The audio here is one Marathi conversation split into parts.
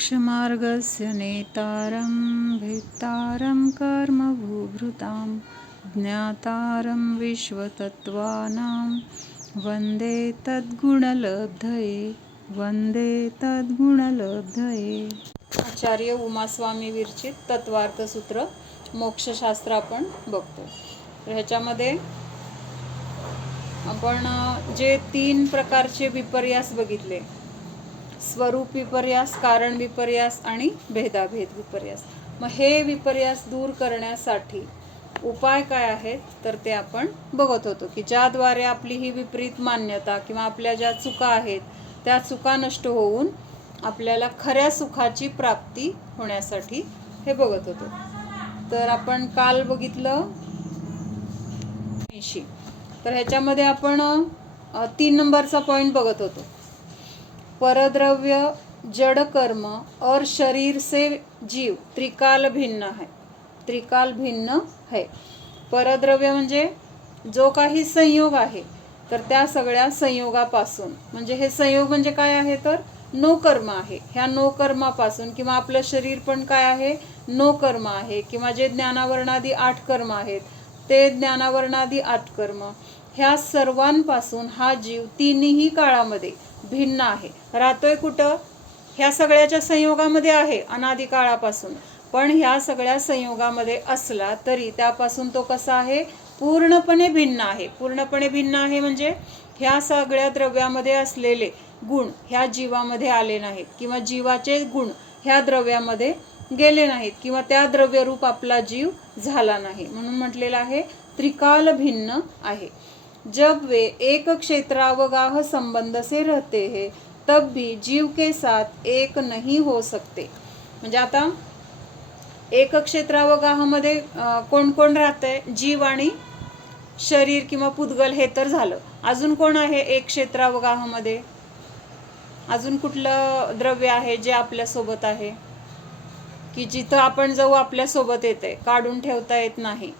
मोक्षमार्गस्य नेतारं भेत्तारं कर्मभूभृतां ज्ञातारं विश्वतत्त्वानां वन्दे तद्गुणलब्धये। आचार्य उमास्वामी विरचित तत्वार्थसूत्र मोक्षशास्त्र आपण बघतो. तर ह्याच्यामध्ये आपण जे 3 प्रकारचे विपर्यास बघितले, स्वरूप विपर्यास, कारण विपर्यास आणि भेदाभेद विपर्यास. मग हे विपर्यास दूर करण्यासाठी उपाय काय आहेत तर ते आपण बघत होतो की ज्याद्वारे आपली ही विपरीत मान्यता किंवा आपल्या ज्या चुका आहेत त्या चुका नष्ट होऊन आपल्याला खऱ्या सुखाची प्राप्ती होण्यासाठी हे बघत होतो. तर आपण काल बघितलं 80. तर ह्याच्यामध्ये आपण 3 नंबरचा पॉइंट बघत होतो. परद्रव्य जड़ कर्म और शरीर से जीव त्रिकाल भिन्न है. परद्रव्य म्हणजे जो काही संयोग आहे तर त्या सगळ्या संयोगापासून, म्हणजे हे संयोग म्हणजे काय आहे तर नो कर्म आहे. ह्या नो कर्मापासून किंवा आपलं शरीर पण काय आहे, नो कर्म आहे. किंवा जे ज्ञानावरणादी 8 कर्म आहेत ते ज्ञानावरणादी 8 कर्म, ह्या सर्वांपासून हा जीव तिन्ही काळामध्ये भिन्न आहे. राहतोय कुठं? ह्या सगळ्याच्या संयोगामध्ये आहे अनादी काळापासून, पण ह्या सगळ्या संयोगामध्ये असला तरी त्यापासून तो कसा आहे, पूर्णपणे भिन्न आहे. पूर्णपणे भिन्न आहे म्हणजे ह्या सगळ्या द्रव्यामध्ये असलेले गुण ह्या जीवामध्ये आले नाहीत किंवा जीवाचे गुण ह्या द्रव्यामध्ये गेले नाहीत किंवा त्या द्रव्यरूप आपला जीव झाला नाही. म्हणून म्हटलेलं आहे त्रिकाल भिन्न आहे. जब वे एक क्षेत्रावगाह संबंध से रहते हैं तब भी जीव के साथ एक नहीं हो सकते. म्हणजे आता एक क्षेत्रावगाहामध्ये कोण कोण राहतंय? जीव आणि शरीर किंवा पुद्गल हे तर झालं. अजून कोण आहे एक क्षेत्रावगाहामध्ये? अजून कुठलं द्रव्य आहे जे आपल्या सोबत आहे की जिथं आपण जाऊ आपल्या सोबत येते, काढून ठेवता येत नाही?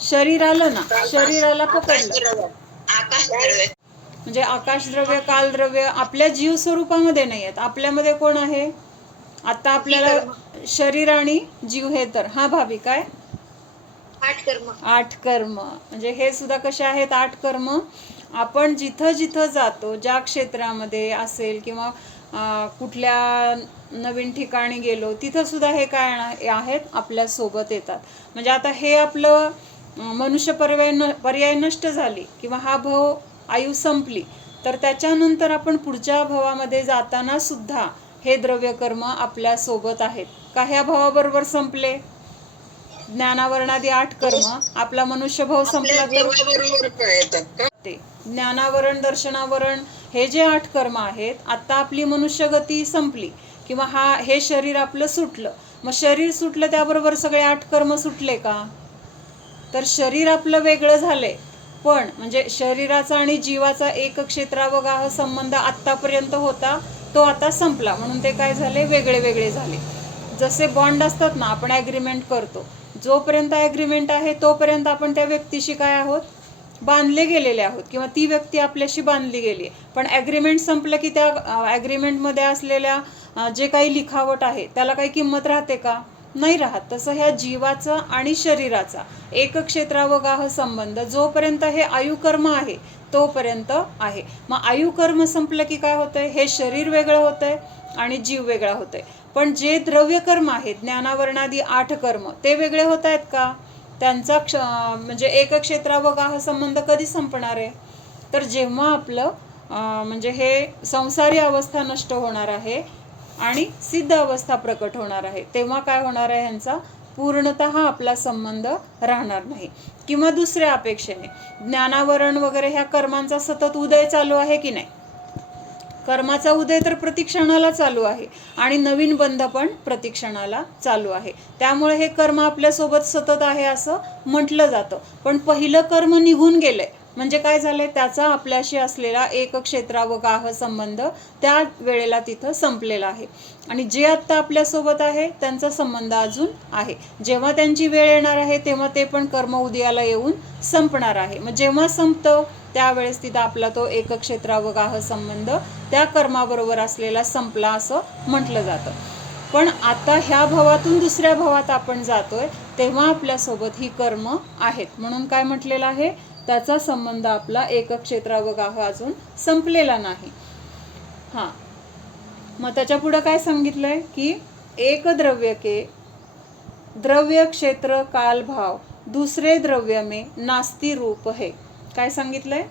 शरीर आलं ना, शरीराला पकडलं. म्हणजे आकाशद्रव्य, कालद्रव्य आपल्या जीव स्वरूपामध्ये नाही आहेत. आपल्यामध्ये कोण आहे आता? आपल्याला शरीर आणि जीव हे तर हा भावी काय 8 कर्म. म्हणजे हे सुद्धा कसे आहेत 8 कर्म. आपण जिथं जिथं जातो, ज्या क्षेत्रामध्ये असेल किंवा कुठल्या नवीन ठिकाणी गेलो तिथं सुद्धा हे काय आहेत आपल्या सोबत येतात. म्हणजे आता हे आपलं मनुष्य पर्याय नष्ट झाली किंवा हा भव आयु संपली तर त्याच्यानंतर आपण पुढच्या भवामध्ये जाताना सुद्धा हे द्रव्य कर्म आपल्या सोबत आहेत का? ह्या भवाबरोबर संपले ज्ञानावरणादी 8 कर्म, आपला मनुष्य भाव संपला तर ते ज्ञानावरण, दर्शनावरण हे जे 8 कर्म आहेत, आता आपली मनुष्य गती संपली किंवा हे शरीर आपलं सुटलं. मग शरीर सुटलं त्याबरोबर सगळे 8 कर्म सुटले का? तर शरीर आपलं वेगळं झालंय, पण म्हणजे शरीराचा आणि जीवाचा एक क्षेत्रावगाह संबंध आत्तापर्यंत होता तो आता संपला. म्हणून ते काय झाले, वेगळे वेगळे झाले. जसे बॉन्ड असतात ना, आपण ॲग्रीमेंट करतो, जोपर्यंत ॲग्रीमेंट आहे तोपर्यंत आपण त्या व्यक्तीशी काय आहोत, बांधले गेलेले आहोत किंवा ती व्यक्ती आपल्याशी बांधली गेली आहे. पण ॲग्रीमेंट संपलं की त्या ॲग्रीमेंटमध्ये असलेल्या जे काही लिखावट आहे त्याला काही किंमत राहते का? नाही राहत. तसं ह्या जीवाचा आणि शरीराचा एक क्षेत्रावगाह संबंध जोपर्यंत हे आयुकर्म आहे तोपर्यंत आहे. मग आयुकर्म संपलं की काय होतंय, हे शरीर वेगळं होतंय आणि जीव वेगळा होतंय. पण जे द्रव्यकर्म आहेत ज्ञानावरणादी 8 कर्म ते वेगळे होत आहेत का? त्यांचा म्हणजे एक क्षेत्रावगाह संबंध कधी संपणार आहे तर जेव्हा आपलं म्हणजे हे संसारी अवस्था नष्ट होणार आहे आणि सिद्ध अवस्था प्रकट होणार आहे, तेव्हा काय होणार आहे, ह्यांचा पूर्णतः आपला संबंध राहणार नाही. किंवा दुसऱ्या अपेक्षेने ज्ञानावरण वगैरे ह्या कर्मांचा सतत उदय चालू आहे की नाही? कर्माचा उदय तर प्रतिक्षणाला चालू आहे आणि नवीन बंध पण प्रतिक्षणाला चालू आहे. त्यामुळे हे कर्म आपल्यासोबत सतत आहे असं म्हटलं जातं. पण पहिलं कर्म निघून गेलंय म्हणजे काय झालंय, त्याचा आपल्याशी असलेला एक क्षेत्रावगाह संबंध त्या वेळेला तिथं संपलेला आहे. आणि जे आत्ता आपल्यासोबत आहे त्यांचा संबंध अजून आहे. जेव्हा त्यांची वेळ येणार आहे तेव्हा ते पण कर्म उदयाला येऊन संपणार आहे. मग जेव्हा संपतं त्यावेळेस तिथं आपला तो एकक क्षेत्रावगाह संबंध त्या कर्माबरोबर असलेला संपला असं म्हटलं जातं. पण आता ह्या भवातून दुसऱ्या भवात आपण जातोय तेव्हा आपल्यासोबत ही कर्म आहेत, म्हणून काय म्हटलेलं आहे, त्याचा संबंध आपला एकक क्षेत्रावगाह अजून संपलेला नाही. हां, मग त्याच्या पुढं काय सांगितलंय की एक द्रव्य के द्रव्य क्षेत्र काल भाव दुसरे द्रव्य में नास्ती रूप है. काय सांगितलंय,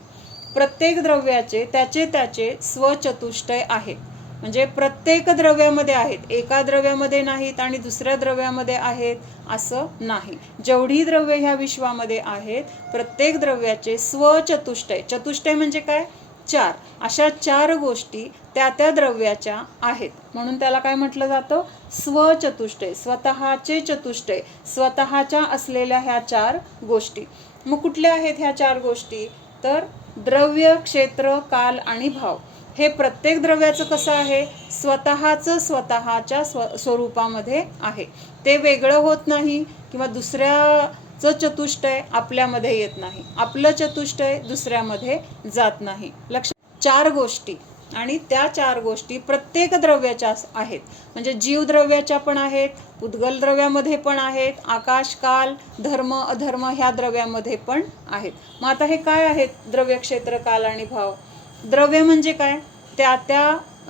प्रत्येक द्रव्याचे त्याचे त्याचे स्वचतुष्टय आहेत. म्हणजे प्रत्येक द्रव्यामध्ये आहेत, एका द्रव्यामध्ये नाहीत आणि दुसऱ्या द्रव्यामध्ये आहेत असं नाही. जेवढी द्रव्य ह्या विश्वामध्ये आहेत प्रत्येक द्रव्याचे स्वचतुष्टय, चतुष्टय म्हणजे काय, 4, अशा 4 गोष्टी त्या त्या द्रव्याच्या आहेत, म्हणून त्याला काय म्हटलं जातं, स्वचतुष्टय, स्वतःचे चतुष्टय, स्वतःच्या असलेल्या ह्या 4 गोष्टी. मग कुठल्या आहेत ह्या 4 गोष्टी, तर द्रव्य, क्षेत्र, काल आणि भाव. हे प्रत्येक द्रव्याचं कसं आहे, स्वतःचं स्वतःच्या स्वरूपामध्ये आहे, ते वेगळं होत नाही किंवा दुसऱ्याचं चतुष्टय आपल्यामध्ये येत नाही, आपलं चतुष्टय दुसऱ्यामध्ये जात नाही. लक्ष, 4 गोष्टी आणि त्या 4 गोष्टी प्रत्येक द्रव्याच्या आहेत. म्हणजे जीव द्रव्याच्या पण आहेत, उद्गल द्रव्यामध्ये पण आहेत, आकाश, काल, धर्म, अधर्म ह्या द्रव्यामध्ये पण आहेत. मग आता हे काय आहेत, द्रव्य, क्षेत्र, काल आणि भाव. द्रव्य म्हणजे काय,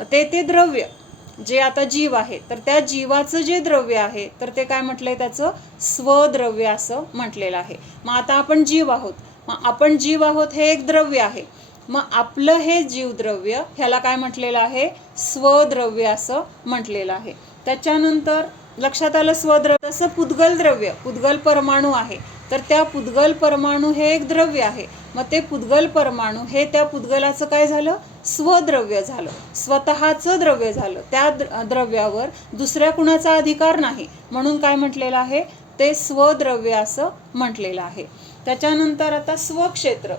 ते द्रव्य जे आता जीव आहे तर त्या जीवाचं जे द्रव्य आहे तर ते काय म्हटलंय, त्याचं स्वद्रव्य असं म्हटलेलं आहे. मग आता आपण जीव आहोत, मग आपण जीव आहोत हे एक द्रव्य आहे, मग आपलं हे जीवद्रव्य ह्याला काय म्हटलेलं आहे, स्वद्रव्य असं म्हटलेलं आहे. त्याच्यानंतर लक्षात आलं स्वद्रव्य. तसं पुद्गल द्रव्य, पुद्गल परमाणू आहे तर त्या पुद्गल परमाणू हे एक द्रव्य आहे, मग ते पुद्गल परमाणू हे त्या पुद्गलाचं काय झालं, स्वद्रव्य झालं, स्वतःचं द्रव्य झालं, त्या द्रव्यावर दुसऱ्या कुणाचा अधिकार नाही, म्हणून काय म्हटलेलं आहे, ते स्वद्रव्य असं म्हटलेलं आहे. त्याच्यानंतर आता स्वक्षेत्र,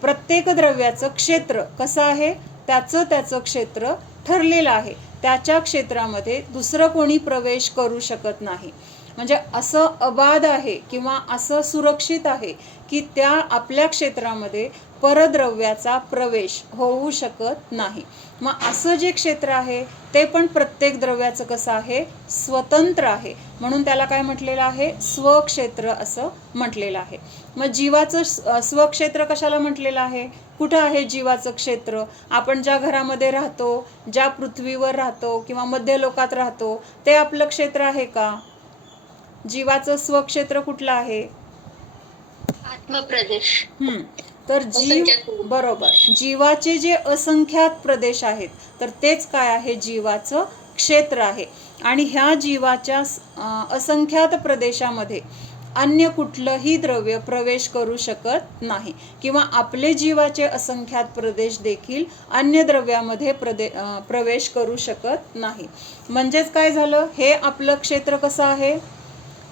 प्रत्येक द्रव्याचं क्षेत्र कसं आहे, त्याचं क्षेत्र ठरलेलं आहे, त्याच्या क्षेत्रामध्ये दुसरं कोणी प्रवेश करू शकत नाही. म्हणजे असं अबाध आहे किंवा असं सुरक्षित आहे की त्या आपल्या क्षेत्रामध्ये परद्रव्याचा प्रवेश होऊ शकत नाही. मग असं जे क्षेत्र आहे ते पण प्रत्येक द्रव्याचं कसं आहे, स्वतंत्र आहे, म्हणून त्याला काय म्हटलेलं आहे, स्वक्षेत्र असं म्हटलेलं आहे. मग जीवाचं स्वक्षेत्र कशाला म्हटलेलं आहे, कुठं आहे जीवाचं क्षेत्र, आपण ज्या घरामध्ये राहतो, ज्या पृथ्वीवर राहतो किंवा मध्यलोकात राहतो ते आपलं क्षेत्र आहे का, जीवाचं स्वक्षेत्र कुठलं आहे, आत्मप्रदेश. तर जीव, बरोबर, जीवाचे जे असंख्यात प्रदेश आहेत तर तेच काय आहे, जीवाचं क्षेत्र आहे. आणि ह्या जीवाच्या असंख्यात प्रदेशामध्ये अन्य कुठलंही द्रव्य प्रवेश करू शकत नाही किंवा आपले जीवाचे असंख्यात प्रदेश देखील अन्य द्रव्यामध्ये प्रवेश करू शकत नाही. म्हणजेच काय झालं, हे आपलं क्षेत्र कसं आहे,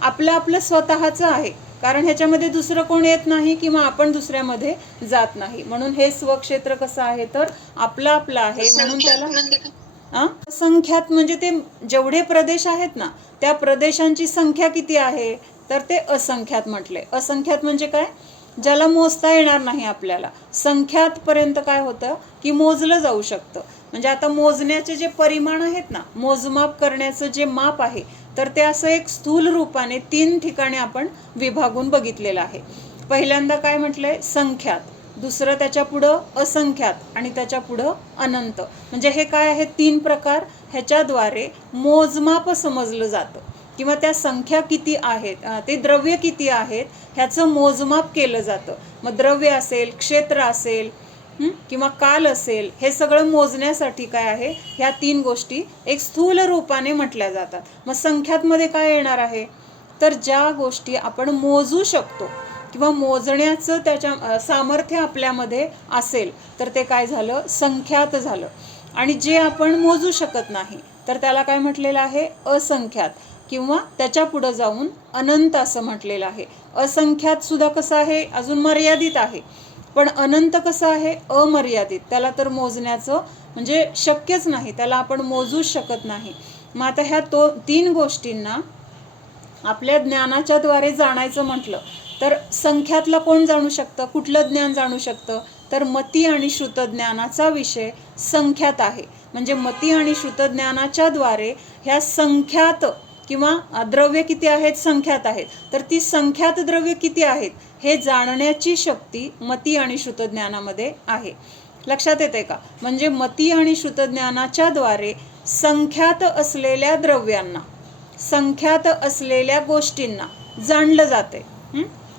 आपलं स्वतःचं आहे, कारण ह्याच्यामध्ये दुसरं कोण येत नाही किंवा आपण दुसऱ्यामध्ये जात नाही, म्हणून हे स्वक्षेत्र कसं आहे, तर आपलं आहे. म्हणून त्याला असंख्यात म्हणजे ते जेवढे प्रदेश आहेत ना त्या प्रदेशांची संख्या किती आहे, तर ते असंख्यात म्हटले. असंख्यात म्हणजे काय, ज्याला मोजता येणार नाही आपल्याला. संख्यात पर्यंत काय होतं की मोजलं जाऊ शकतं. म्हणजे आता मोजण्याचे जे परिमाण आहेत ना, मोजमाप करण्याचं जे माप आहे तर ते असं एक स्थूल रूपाने 3 ठिकाणी आपण विभागून बघितलेलं आहे. पहिल्यांदा काय म्हटलंय, संख्यात, दुसरं त्याच्या पुढं असंख्यात आणि त्याच्या पुढं अनंत. म्हणजे हे काय आहे, 3 प्रकार, ह्याच्याद्वारे मोजमाप समजलं जातं किंवा त्या संख्या किती आहेत, ते द्रव्य किती आहेत ह्याचं मोजमाप केलं जातं. मग द्रव्य असेल, क्षेत्र असेल किंवा काल असेल, हे सगळं मोजण्यासाठी काय आहे, ह्या 3 गोष्टी एक स्थूल रूपाने म्हटल्या जातात. मग संख्यातमध्ये काय येणार आहे, तर ज्या गोष्टी आपण मोजू शकतो किंवा मोजण्याचं त्याच्या सामर्थ्य आपल्यामध्ये असेल तर ते काय झालं, संख्यात झालं. आणि जे आपण मोजू शकत नाही तर त्याला काय म्हटलेलं आहे, असंख्यात किंवा त्याच्या पुढं जाऊन अनंत असं म्हटलेलं आहे. असंख्यात सुद्धा कसं आहे, अजून मर्यादित आहे, पण अनंत कसं आहे, अमर्यादित, त्याला तर मोजण्याचं म्हणजे शक्यच नाही, त्याला आपण मोजूच शकत नाही. मग आता ह्या 3 गोष्टींना आपल्या ज्ञानाच्या द्वारे जाणायचं म्हटलं तर संख्यातला कोण जाणू शकतं, कुठलं ज्ञान जाणू शकतं, तर मती आणि श्रुतज्ञानाचा विषय संख्यात आहे. म्हणजे मती आणि श्रुतज्ञानाच्या द्वारे ह्या संख्यात किंवा द्रव्य किती आहेत, संख्यात आहेत, तर ती संख्यात द्रव्य किती आहेत हे जाणण्याची शक्ती मती आणि श्रुतज्ञानामध्ये आहे. लक्षात येते का? म्हणजे मती आणि श्रुतज्ञानाच्या द्वारे संख्यात असलेल्या द्रव्यांना, संख्यात असलेल्या गोष्टींना जाणलं जाते.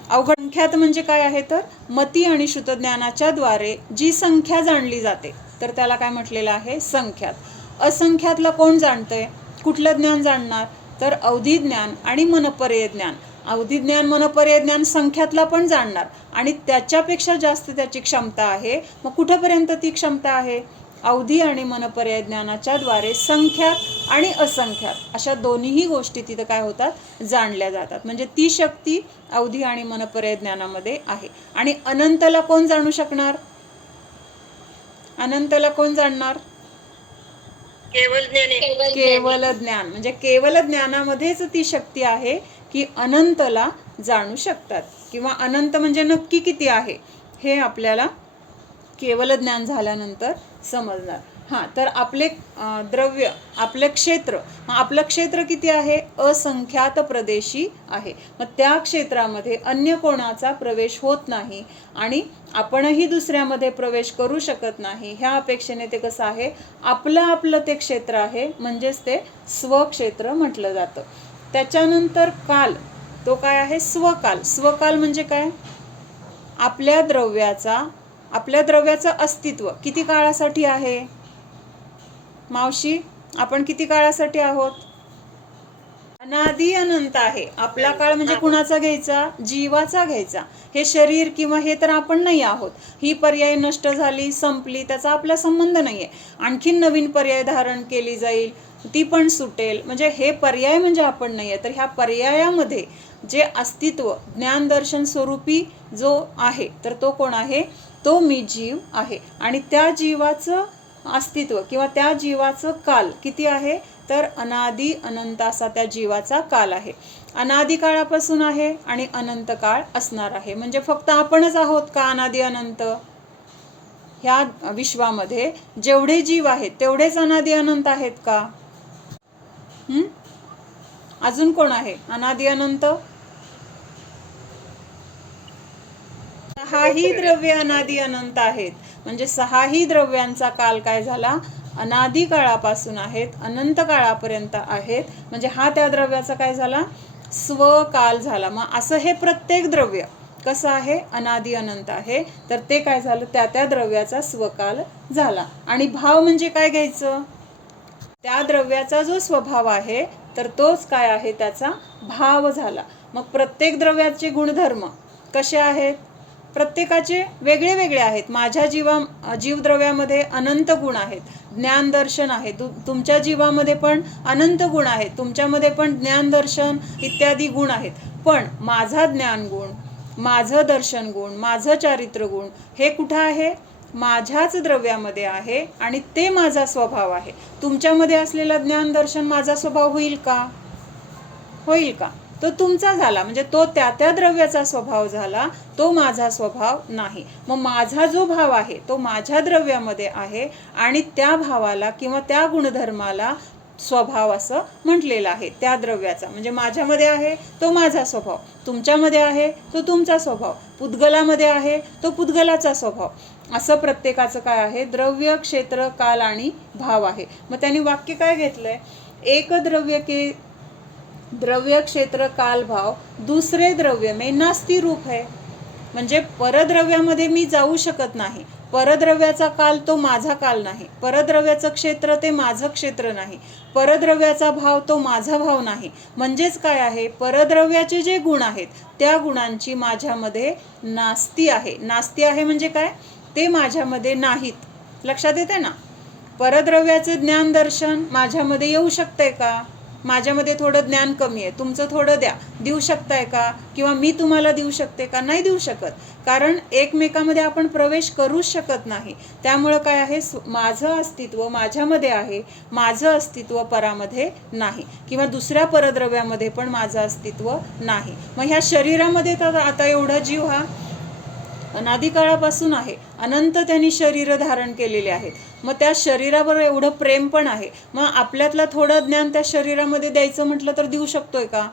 अवघड संख्यात म्हणजे काय आहे, तर मती आणि श्रुतज्ञानाच्या द्वारे जी संख्या जाणली जाते तर त्याला काय म्हटलेलं आहे, संख्यात. असंख्यातला कोण जाणतंय, कुठलं ज्ञान जाणणार, तर अवधी ज्ञान आणि मनपर्यय ज्ञान. अवधी ज्ञान मनपर्यय ज्ञान संख्यातला पण जाणणार आणि त्याच्यापेक्षा जास्त त्याची क्षमता आहे. मग कुठेपर्यंत ती क्षमता आहे, अवधी आणि मनपर्यय ज्ञानाच्या द्वारे संख्यात आणि असंख्यात अशा दोन्हीही गोष्टी तिथं काय होतात, जाणल्या जातात. म्हणजे ती शक्ती अवधी आणि मनपर्यय ज्ञानामध्ये आहे. आणि अनंतला कोण जाणू शकणार, अनंतला कोण जाणणार, केवल ज्ञान. म्हणजे केवल ज्ञानामध्येच ती शक्ती आहे की अनंतला जाणू शकतात. किंवा अनंत म्हणजे नक्की किती आहे हे आपल्याला केवल ज्ञान झाल्यानंतर समजणार. तर आपले द्रव्य, आपले क्षेत्र, आपलं क्षेत्र किती आहे, असंख्यात प्रदेशी आहे. मग त्या क्षेत्रामध्ये अन्य कोणाचा प्रवेश होत नाही आणि आपणही दुसऱ्यामध्ये प्रवेश करू शकत नाही. ह्या अपेक्षेने ते कसं आहे, आपलं आपलं ते क्षेत्र आहे, म्हणजेच ते स्वक्षेत्र म्हटलं जातं. त्याच्यानंतर काल, तो काय आहे, स्वकाल. स्वकाल म्हणजे काय, आपल्या द्रव्याचं अस्तित्व किती काळासाठी आहे, मावशी आपण किती काळासाठी आहोत, अनादि अनंत आहे. आपला काळ म्हणजे कुणाचा घ्यायचा, जीवाचा घ्यायचा. हे शरीर किंवा हे तर आपण नाही आहोत. ही पर्याय नष्ट झाली, संपली, त्याचा आपला संबंध नाहीये. आणखीन नवीन पर्याय धारण केली जाईल, ती पण सुटेल. म्हणजे हे पर्याय म्हणजे आपण नाहीये. तर ह्या पर्यायामध्ये जे अस्तित्व ज्ञानदर्शन स्वरूपी जो आहे तर तो कोण आहे, तो मी जीव आहे. आणि त्या जीवाचं अस्तित्व किंवा त्या जीवाचं काल किती आहे, तर अनादि अनंत असा त्या जीवाचा काल आहे. अनादि काळापासून आहे आणि अनंत काळ असणार आहे. म्हणजे फक्त आपणच आहोत का अनादि अनंत, ह्या विश्वामध्ये जेवढे जीव आहेत तेवढेच अनादि अनंत आहेत का, अजून कोण आहे अनादि अनंत, सहाही द्रव्य अनादि अनंत आहेत. म्हणजे सहाही द्रव्यांचा काल काय झाला, अनादि काळापासून आहेत, अनंत काळापर्यंत आहेत. म्हणजे हा त्या द्रव्याचा काय झाला, स्वकाल झाला. मग असं हे प्रत्येक द्रव्य कसं आहे, अनादि अनंत आहे. तर ते काय झालं, त्या त्या द्रव्याचा स्वकाल झाला. आणि भाव म्हणजे काय घ्यायचं, त्या द्रव्याचा जो स्वभाव आहे तर तोच काय आहे, त्याचा भाव झाला. मग प्रत्येक द्रव्याचे गुणधर्म कसे आहेत, प्रत्येकाचे वेगळे वेगळे आहेत. माझ्या जीवद्रव्यामध्ये अनंत गुण आहेत, ज्ञानदर्शन आहे. तुमच्या जीवामध्ये पण अनंत गुण आहेत, तुमच्यामध्ये पण ज्ञानदर्शन इत्यादी गुण आहेत. पण माझा ज्ञान गुण, माझं दर्शन गुण, माझं चारित्र गुण हे कुठं आहे, माझ्याच द्रव्यामध्ये आहे आणि ते माझा स्वभाव आहे. तुमच्यामध्ये असलेलं ज्ञानदर्शन माझा स्वभाव होईल का, होईल का, तो तुमचा झाला. म्हणजे तो त्या त्या द्रव्याचा स्वभाव झाला, तो माझा स्वभाव नाही. मग माझा जो भाव आहे तो माझ्या द्रव्यामध्ये आहे आणि त्या भावाला किंवा त्या गुणधर्माला स्वभाव असं म्हटलेलं आहे त्या द्रव्याचा. म्हणजे माझ्यामध्ये आहे तो माझा स्वभाव, तुमच्यामध्ये आहे तो तुमचा स्वभाव, पुद्गलामध्ये आहे तो पुद्गलाचा स्वभाव. असं प्रत्येकाचं काय आहे, द्रव्य, क्षेत्र, काल आणि भाव आहे. मग त्यांनी वाक्य काय घेतलंय, एक द्रव्य के द्रव्य क्षेत्र काल भाव दुसरे द्रव्य में नास्ती रूप है. म्हणजे परद्रव्यामध्ये मी जाऊ शकत नाही. परद्रव्याचा काल तो माझा काल नाही, परद्रव्याचं क्षेत्र ते माझं क्षेत्र नाही, परद्रव्याचा भाव तो माझा भाव नाही. म्हणजेच काय आहे, परद्रव्याचे जे गुण आहेत त्या गुणांची माझ्यामध्ये नास्ती आहे. नास्ती आहे म्हणजे काय, ते माझ्यामध्ये नाहीत. लक्षात येते ना, परद्रव्याचे ज्ञान दर्शन माझ्यामध्ये येऊ शकते का, माझ्यामध्ये थोडं ज्ञान कमी आहे, तुमचं थोडं द्या, देऊ शकताय का? किंवा मी तुम्हाला देऊ शकते का? नाही देऊ शकत, कारण एकमेकामध्ये आपण प्रवेश करूच शकत नाही. त्यामुळं काय आहे, माझं अस्तित्व माझ्यामध्ये आहे, माझं अस्तित्व परामध्ये नाही, किंवा दुसऱ्या परद्रव्यामध्ये पण माझं अस्तित्व नाही. मग ह्या शरीरामध्ये तर आता एवढा जीव हा अनादी काळापासून आहे, अनंत त्यांनी शरीर धारण केलेले आहेत. मग त्या शरीरावर एवढं प्रेम पण आहे, मग आपल्यातलं थोडं ज्ञान त्या शरीरामध्ये द्यायचं म्हटलं तर देऊ शकतोय का?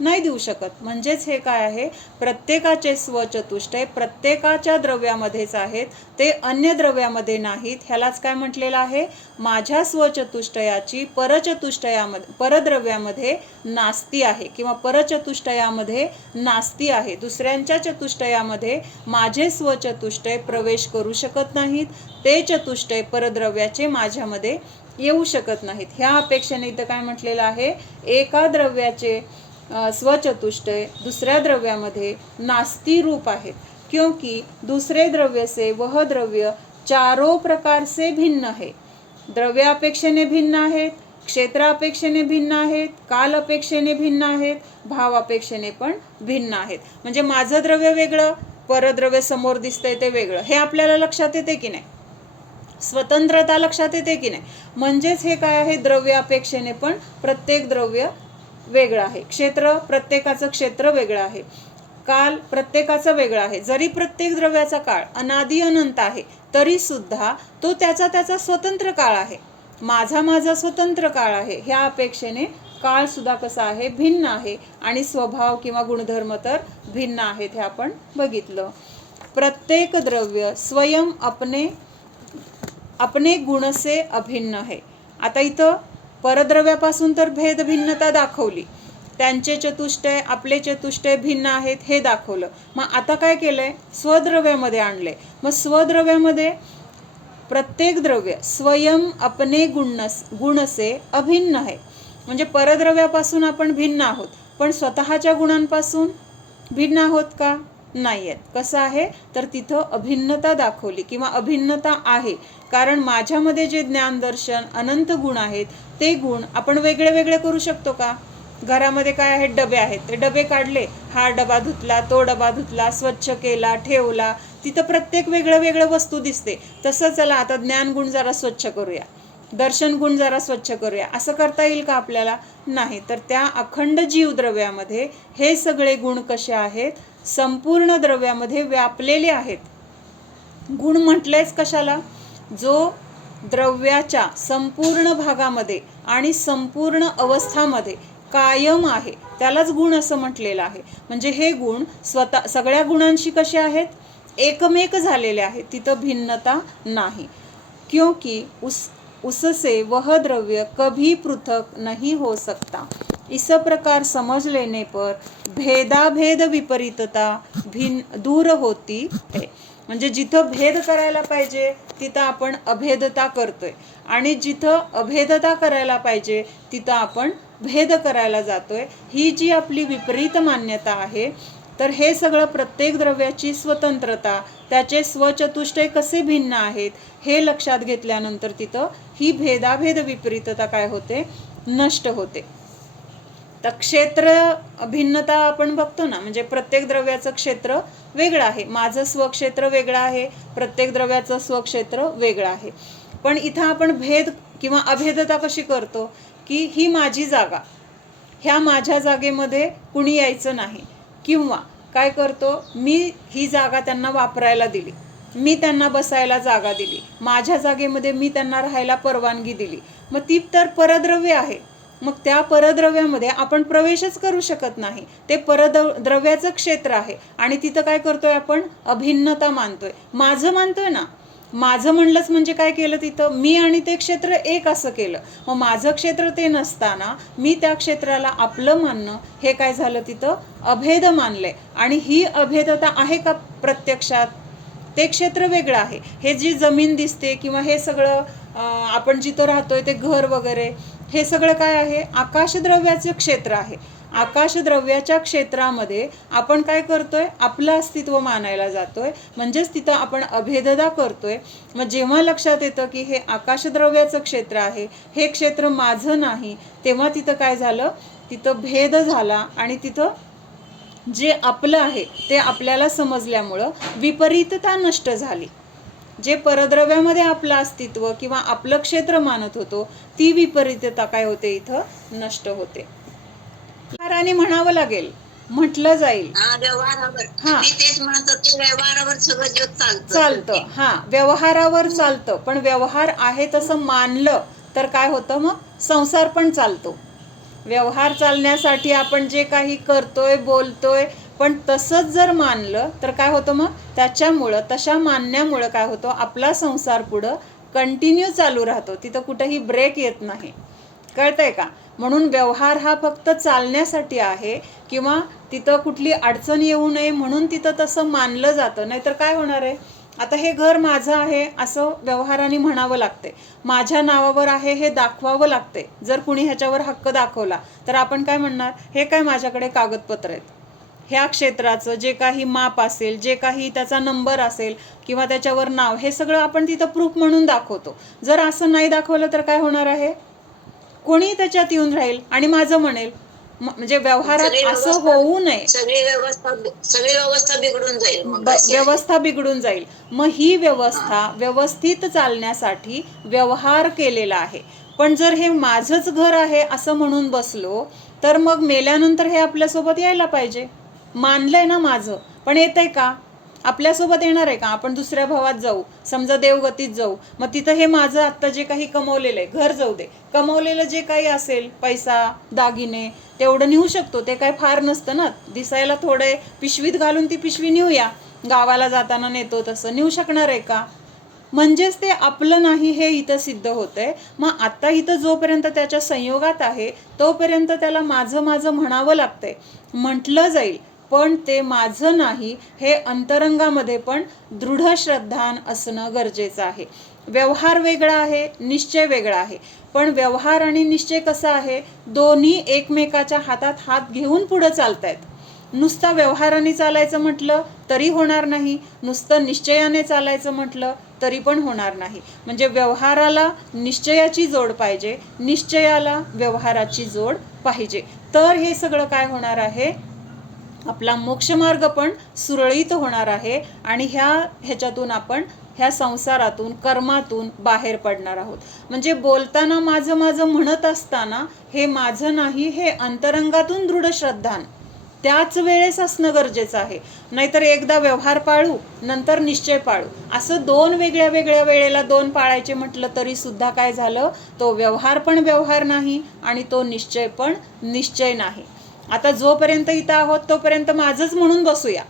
नाही देऊ शकत. म्हणजेच हे काय आहे, प्रत्येकाचे स्वचतुष्टय प्रत्येकाच्या द्रव्यामध्येच आहेत, ते अन्य द्रव्यामध्ये नाहीत. ह्यालाच काय म्हटलेलं आहे, माझ्या स्वचतुष्टयाची परचतुष्टयामध्ये परद्रव्यामध्ये नास्ती आहे, किंवा परचतुष्टयामध्ये नास्ती आहे. दुसऱ्यांच्या चतुष्टयामध्ये माझे स्वचतुष्टय प्रवेश करू शकत नाहीत, ते चतुष्टय परद्रव्याचे माझ्यामध्ये येऊ शकत नाहीत. ह्या अपेक्षेने इथं काय म्हटलेलं आहे, एका द्रव्याचे स्वचतुष्टय दुसऱ्या द्रव्यामध्ये नास्ती रूप आहेत, क्योंकि दूसरे द्रव्य से वह द्रव्य चारों प्रकार से भिन्न है. द्रव्यापेक्षेने भिन्न आहेत, क्षेत्रापेक्षेने भिन्न आहेत, काल अपेक्षेने भिन्न आहेत, भाव अपेक्षेने पण भिन्न आहेत. म्हणजे माझं द्रव्य वेगळं, परद्रव्य समोर दिसतंय ते वेगळं, हे आपल्याला लक्षात येते की नाही? स्वतंत्रता लक्षात येते की नाही? म्हणजेच हे काय आहे, द्रव्यापेक्षेने पण प्रत्येक द्रव्य वेगळं आहे, क्षेत्र प्रत्येकाचं क्षेत्र वेगळं आहे, काल प्रत्येकाचा वेगळा आहे. जरी प्रत्येक द्रव्याचा काळ अनादी अनंत आहे, तरी सुद्धा तो त्याचा स्वतंत्र काळ आहे. माझा स्वतंत्र काळ आहे. ह्या अपेक्षेने काळ सुद्धा कसा आहे, भिन्न आहे, आणि स्वभाव किंवा गुणधर्म तर भिन्न आहेत, हे आपण बघितलं. प्रत्येक द्रव्य स्वयं अपने गुण से अभिन्न है. आता इथं परद्रव्यापासून तर भेद भिन्नता दाखवली, त्यांचे चतुष्टय आपले चतुष्टय भिन्न आहेत हे दाखवलं. मग आता काय केलंय, स्वद्रव्यामध्ये आणलंय. मग स्वद्रव्यामध्ये प्रत्येक द्रव्य स्वयं अपने गुण से अभिन्न है. म्हणजे परद्रव्यापासून आपण भिन्न आहोत, पण स्वतःच्या गुणांपासून भिन्न आहोत का? नाही आहेत. कसं आहे, तर तिथं अभिन्नता दाखवली, किंवा अभिन्नता आहे, कारण माझ्यामध्ये जे ज्ञानदर्शन अनंत गुण आहेत, ते गुण आपण वेगळे वेगळे करू शकतो का? घरामध्ये काय आहेत, डबे आहेत, ते डबे काढले, हा डबा धुतला, तो डबा धुतला, स्वच्छ केला, ठेवला, तिथं प्रत्येक वेगळं वेगळं वस्तू दिसते. तसं चला आता ज्ञानगुण जरा स्वच्छ करूया, दर्शन गुण जरा स्वच्छ करूया, असं करता येईल का आपल्याला? नाही. तर त्या अखंड जीवद्रव्यामध्ये हे सगळे गुण कसे आहेत, संपूर्ण द्रव्यामध्ये व्यापलेले आहेत. गुण म्हटलेच कशाला, जो द्रव्याच्या संपूर्ण भागामध्ये आणि संपूर्ण अवस्थामध्ये कायम आहे, त्यालाच गुण असं म्हटलेलं आहे. म्हणजे हे गुण सगळ्या गुणांशी कसे आहेत, एकमेक झालेले आहेत, तिथं भिन्नता नाही. क्योंकि उससे वह द्रव्य कभी पृथक नहीं हो सकता. इस प्रकार समझ लेने पर भेदाभेद विपरीतता दूर होती है. म्हणजे जिथं भेद करायला पाहिजे तिथं आपण अभेदता करतोय, आणि जिथं अभेदता करायला पाहिजे तिथं आपण भेद करायला जातोय. ही जी आपली विपरीत मान्यता आहे, तर हे सगळं प्रत्येक द्रव्याची स्वतंत्रता, त्याचे स्वचतुष्टय कसे भिन्न आहेत हे लक्षात घेतल्यानंतर तिथं ही भेदाभेद विपरीतता काय होते, नष्ट होते. तर क्षेत्र भिन्नता आपण बघतो ना, म्हणजे प्रत्येक द्रव्याचं क्षेत्र वेगळं आहे, माझं स्वक्षेत्र वेगळं आहे, प्रत्येक द्रव्याचं स्वक्षेत्र वेगळं आहे. पण इथं आपण भेद किंवा अभेदता कशी करतो, की ही माझी जागा, ह्या माझ्या जागेमध्ये कुणी यायचं नाही, किंवा काय करतो, मी ही जागा त्यांना वापरायला दिली, मी त्यांना बसायला जागा दिली, माझ्या जागेमध्ये मी त्यांना राहायला परवानगी दिली, मग ती तर परद्रव्य आहे. मग त्या परद्रव्यामध्ये आपण प्रवेशच करू शकत नाही, ते परद्रव्याचं क्षेत्र आहे, आणि तिथं काय करतोय आपण, अभिन्नता मानतोय, माझं मानतोय ना. माझं म्हणलंच म्हणजे काय केलं, तिथं मी आणि ते क्षेत्र एक असं केलं. मग माझं क्षेत्र ते नसताना मी त्या क्षेत्राला आपलं मानणं, हे काय झालं, तिथं अभेद मानलंय. आणि ही अभेदता आहे का प्रत्यक्षात, ते क्षेत्र वेगळं आहे. हे जी जमीन दिसते किंवा हे सगळं आपण जिथं राहतोय ते घर वगैरे, हे सगळं काय आहे, आकाशद्रव्याचं क्षेत्र आहे. आकाशद्रव्याच्या क्षेत्रामध्ये आपण काय करतोय, आपलं अस्तित्व मानायला जातोय, म्हणजेच तिथं आपण अभेदता करतोय. मग जेव्हा लक्षात येतं की हे आकाशद्रव्याचं क्षेत्र आहे, हे क्षेत्र माझं नाही, तेव्हा तिथं काय झालं, तिथं भेद झाला आणि तिथं जे आपलं आहे ते आपल्याला समजल्यामुळं विपरीतता नष्ट झाली. जे परद्रव्यामध्ये आपलं अस्तित्व किंवा आपलं क्षेत्र मानत होतो, ती विपरीतता काय होते, इथं नष्ट होते. व्यवहाराने म्हणावं लागेल, म्हटलं जाईल. व्यवहारावर सगळं जग चालतं. हा, व्यवहारावर चालतं, पण व्यवहार आहे तसं मानलं तर काय होतं, मग संसार पण चालतो. व्यवहार चालण्यासाठी आपण जे काही करतोय, बोलतोय, पण तसंच जर मानलं तर काय होतं, मग त्याच्यामुळं, तशा मानण्यामुळं काय होतं, आपला संसार पुढं कंटिन्यू चालू राहतो, तिथं कुठंही ब्रेक येत नाही. कळतंय का? म्हणून व्यवहार हा फक्त चालण्यासाठी आहे, किंवा तिथं कुठली अडचण येऊ नये म्हणून तिथं तसं मानलं जातं. नाहीतर काय होणार आहे, आता हे घर माझं आहे असं व्यवहाराने म्हणावं लागते, माझ्या नावावर आहे हे दाखवावं लागते. जर कुणी ह्याच्यावर हक्क दाखवला तर आपण काय म्हणणार, हे काय माझ्याकडे कागदपत्र आहेत, ह्या क्षेत्राचं जे काही माप असेल, जे काही त्याचा नंबर असेल किंवा त्याच्यावर नाव, हे सगळं आपण तिथं प्रूफ म्हणून दाखवतो. जर असं नाही दाखवलं तर काय होणार आहे, कोणी त्याच्यात येऊन राहील आणि माझं म्हणेल. म्हणजे व्यवहारात असं होऊ नये, सगळी व्यवस्था बिघडून जाईल, व्यवस्था बिघडून जाईल. मग ही व्यवस्था व्यवस्थित चालण्यासाठी व्यवहार केलेला आहे. पण जर हे माझंच घर आहे असं म्हणून बसलो तर मग मेल्यानंतर हे आपल्यासोबत यायला पाहिजे. मानलंय ना माझं, पण येतंय का, आपल्यासोबत येणार आहे का? आपण दुसऱ्या भावात जाऊ, समजा देवगतीत जाऊ, मग तिथं हे माझं आत्ता जे काही कमवलेलं आहे, घर जाऊ दे, कमवलेलं जे काही असेल, पैसा, दागिने, तेवढं नेऊ शकतो. ते काय फार नसतं ना, दिसायला थोडे पिशवीत घालून ती पिशवी नेऊया, गावाला जाताना नेतो तसं नेऊ शकणार आहे का? म्हणजेच ते आपलं नाही हे इथं सिद्ध होतंय. मग आता इथं जोपर्यंत त्याच्या संयोगात आहे तोपर्यंत त्याला माझं माझं म्हणावं लागतंय, म्हटलं जाईल, पण ते माझं नाही हे अंतरंगामध्ये पण दृढ श्रद्धान असणं गरजेचं आहे. व्यवहार वेगळा आहे, निश्चय वेगळा आहे. पण व्यवहार आणि निश्चय कसा आहे, दोन्ही एकमेकाच्या हातात हात घेऊन पुढं चालतायत. नुसतं व्यवहाराने चालायचं म्हटलं तरी होणार नाही, नुसतं निश्चयाने चालायचं म्हटलं तरी पण होणार नाही. म्हणजे व्यवहाराला निश्चयाची जोड पाहिजे, निश्चयाला व्यवहाराची जोड पाहिजे, तर हे सगळं काय होणार आहे, आपला मोक्षमार्ग पण सुरळीत होणार आहे. आणि ह्याच्यातून आपण ह्या संसारातून, कर्मातून बाहेर पडणार आहोत. म्हणजे बोलताना माझं माझं म्हणत असताना हे माझं नाही हे अंतरंगातून दृढ श्रद्धान त्याच वेळेस असणं गरजेचं आहे. नाहीतर एकदा व्यवहार पाळू नंतर निश्चय पाळू, असं दोन वेगळ्या वेगळ्या वेळेला दोन पाळायचे म्हटलं तरी सुद्धा काय झालं, तो व्यवहार पण व्यवहार नाही आणि तो निश्चय पण निश्चय नाही. आता जोपर्यंत इथं आहोत तोपर्यंत माझंच म्हणून बसूया.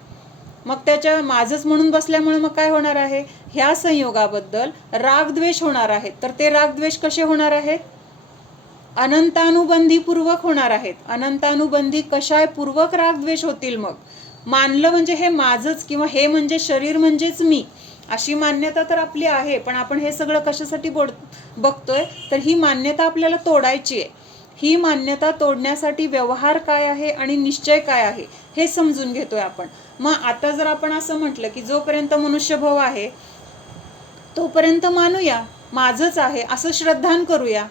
मग त्याच्या माझंच म्हणून बसल्यामुळे मग काय होणार आहे, ह्या संयोगाबद्दल रागद्वेष होणार आहेत. तर ते रागद्वेष कसे होणार आहेत, अनंतानुबंधीपूर्वक होणार आहेत. अनंतानुबंधी कशापूर्वक रागद्वेष होतील. मग मानलं म्हणजे हे माझंच किंवा हे म्हणजे शरीर म्हणजेच मी, अशी मान्यता तर आपली आहे. पण आपण हे सगळं कशासाठी बघतोय, तर ही मान्यता आपल्याला तोडायची आहे. ही मान्यता तोडण्यासाठी व्यवहार काय आहे आणि निश्चय काय आहे हे समजून घेतोय आपण. मग आता जर आपण असं म्हटलं की जोपर्यंत मनुष्यभाव आहे तोपर्यंत मानूया, माझंच आहे असं श्रद्धान करूया.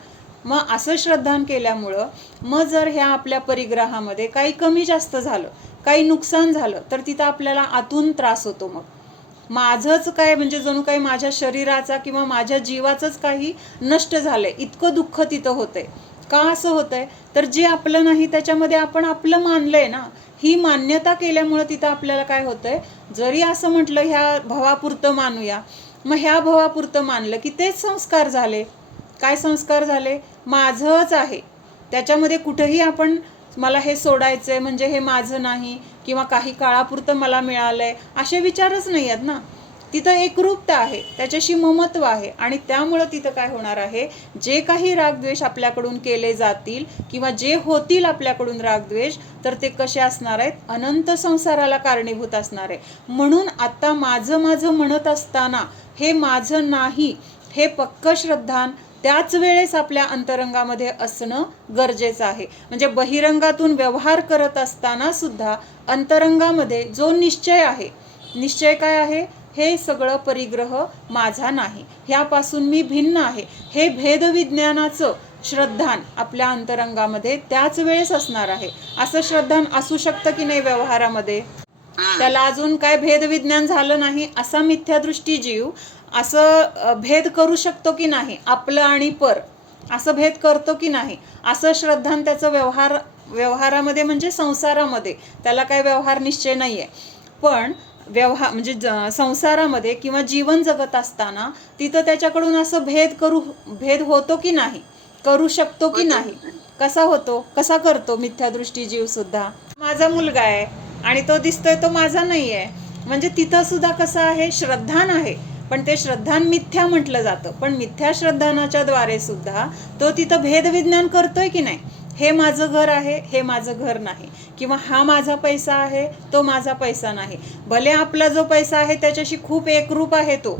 मग असं श्रद्धान केल्यामुळं मग जर ह्या आपल्या परिग्रहामध्ये काही कमी जास्त झालं, काही नुकसान झालं, तर तिथं आपल्याला आतून त्रास होतो. मग माझंच काय, म्हणजे जणू काही माझ्या शरीराचा किंवा माझ्या जीवाचंच काही नष्ट झालंय, इतकं दुःख तिथं होतंय. का असं होतंय, तर जे आपलं नाही त्याच्यामध्ये आपण आपलं मानलंय ना, ही मान्यता केल्यामुळं तिथं आपल्याला काय होतंय, जरी असं म्हटलं ह्या भवापुरतं मानूया, मग ह्या भवापुरतं मानलं की तेच संस्कार झाले. काय संस्कार झाले, माझंच आहे, त्याच्यामध्ये कुठेही आपण मला हे सोडायचंय म्हणजे हे माझं नाही किंवा काही काळापुरतं मला मिळालंय असे विचारच नाही आहेत ना. तिथं एकरूपता आहे, त्याच्याशी ममत्व आहे. आणि त्यामुळं तिथं काय होणार आहे, जे काही रागद्वेष आपल्याकडून केले जातील किंवा जे होतील आपल्याकडून रागद्वेष, तर ते कसे असणार आहेत, अनंत संसाराला कारणीभूत असणार आहे. म्हणून आता माझं माझं म्हणत असताना हे माझं नाही हे पक्क श्रद्धान त्याच वेळेस आपल्या अंतरंगामध्ये असणं गरजेचं आहे. म्हणजे बहिरंगातून व्यवहार करत असताना सुद्धा अंतरंगामध्ये जो निश्चय आहे, निश्चय काय आहे, हे सगळं परिग्रह माझा नाही, ह्यापासून मी भिन्न आहे, हे भेदविज्ञानाचं श्रद्धान आपल्या अंतरंगामध्ये त्याच वेळेस असणार आहे. असं श्रद्धान असू शकतं की नाही व्यवहारामध्ये? त्याला अजून काय भेदविज्ञान झालं नाही असा मिथ्यादृष्टी जीव असं भेद करू शकतो की नाही, आपलं आणि पर असं भेद करतो की नाही, असं श्रद्धान त्याचं व्यवहारामध्ये म्हणजे संसारामध्ये त्याला काय व्यवहार निश्चय नाही आहे, पण म्हणजे संसारामध्ये किंवा जीवन जगत असताना तिथं त्याच्याकडून असं भेद होतो की नाही, करू शकतो की नाही? कसा होतो, कसा करतो मिथ्यादृष्टी जीव सुद्धा? माझा मुलगा आहे आणि तो दिसतोय तो माझा नाही आहे, म्हणजे तिथं सुद्धा कसं आहे, श्रद्धान आहे, पण ते श्रद्धान मिथ्या म्हटलं जातं. पण मिथ्या श्रद्धानाच्या द्वारे सुद्धा तो तिथं भेदविज्ञान करतोय की नाही, हे माझं घर आहे, हे माझं घर नाही, किंवा हा माझा पैसा आहे, तो माझा पैसा नाही. भले आपला जो पैसा आहे त्याच्याशी खूप एकरूप आहे, तो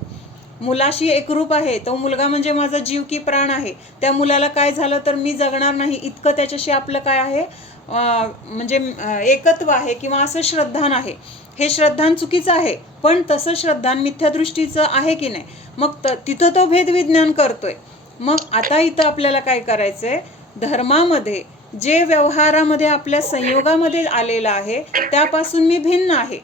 मुलाशी एकरूप आहे, तो मुलगा म्हणजे माझा जीव की प्राण आहे, त्या मुलाला काय झालं तर मी जगणार नाही इतकं त्याच्याशी आपलं काय आहे, म्हणजे एकत्व आहे, किंवा असं श्रद्धान आहे. हे श्रद्धान चुकीचं आहे, पण तसं श्रद्धान मिथ्यादृष्टीचं आहे की नाही, मग तिथं तो भेदविज्ञान करतोय. मग आता इथं आपल्याला काय करायचंय, धर्मामध्ये जे व्यवहारामध्ये आपल्या संयोगामध्ये आलेलं आहे त्यापासून मी भिन्न आहे,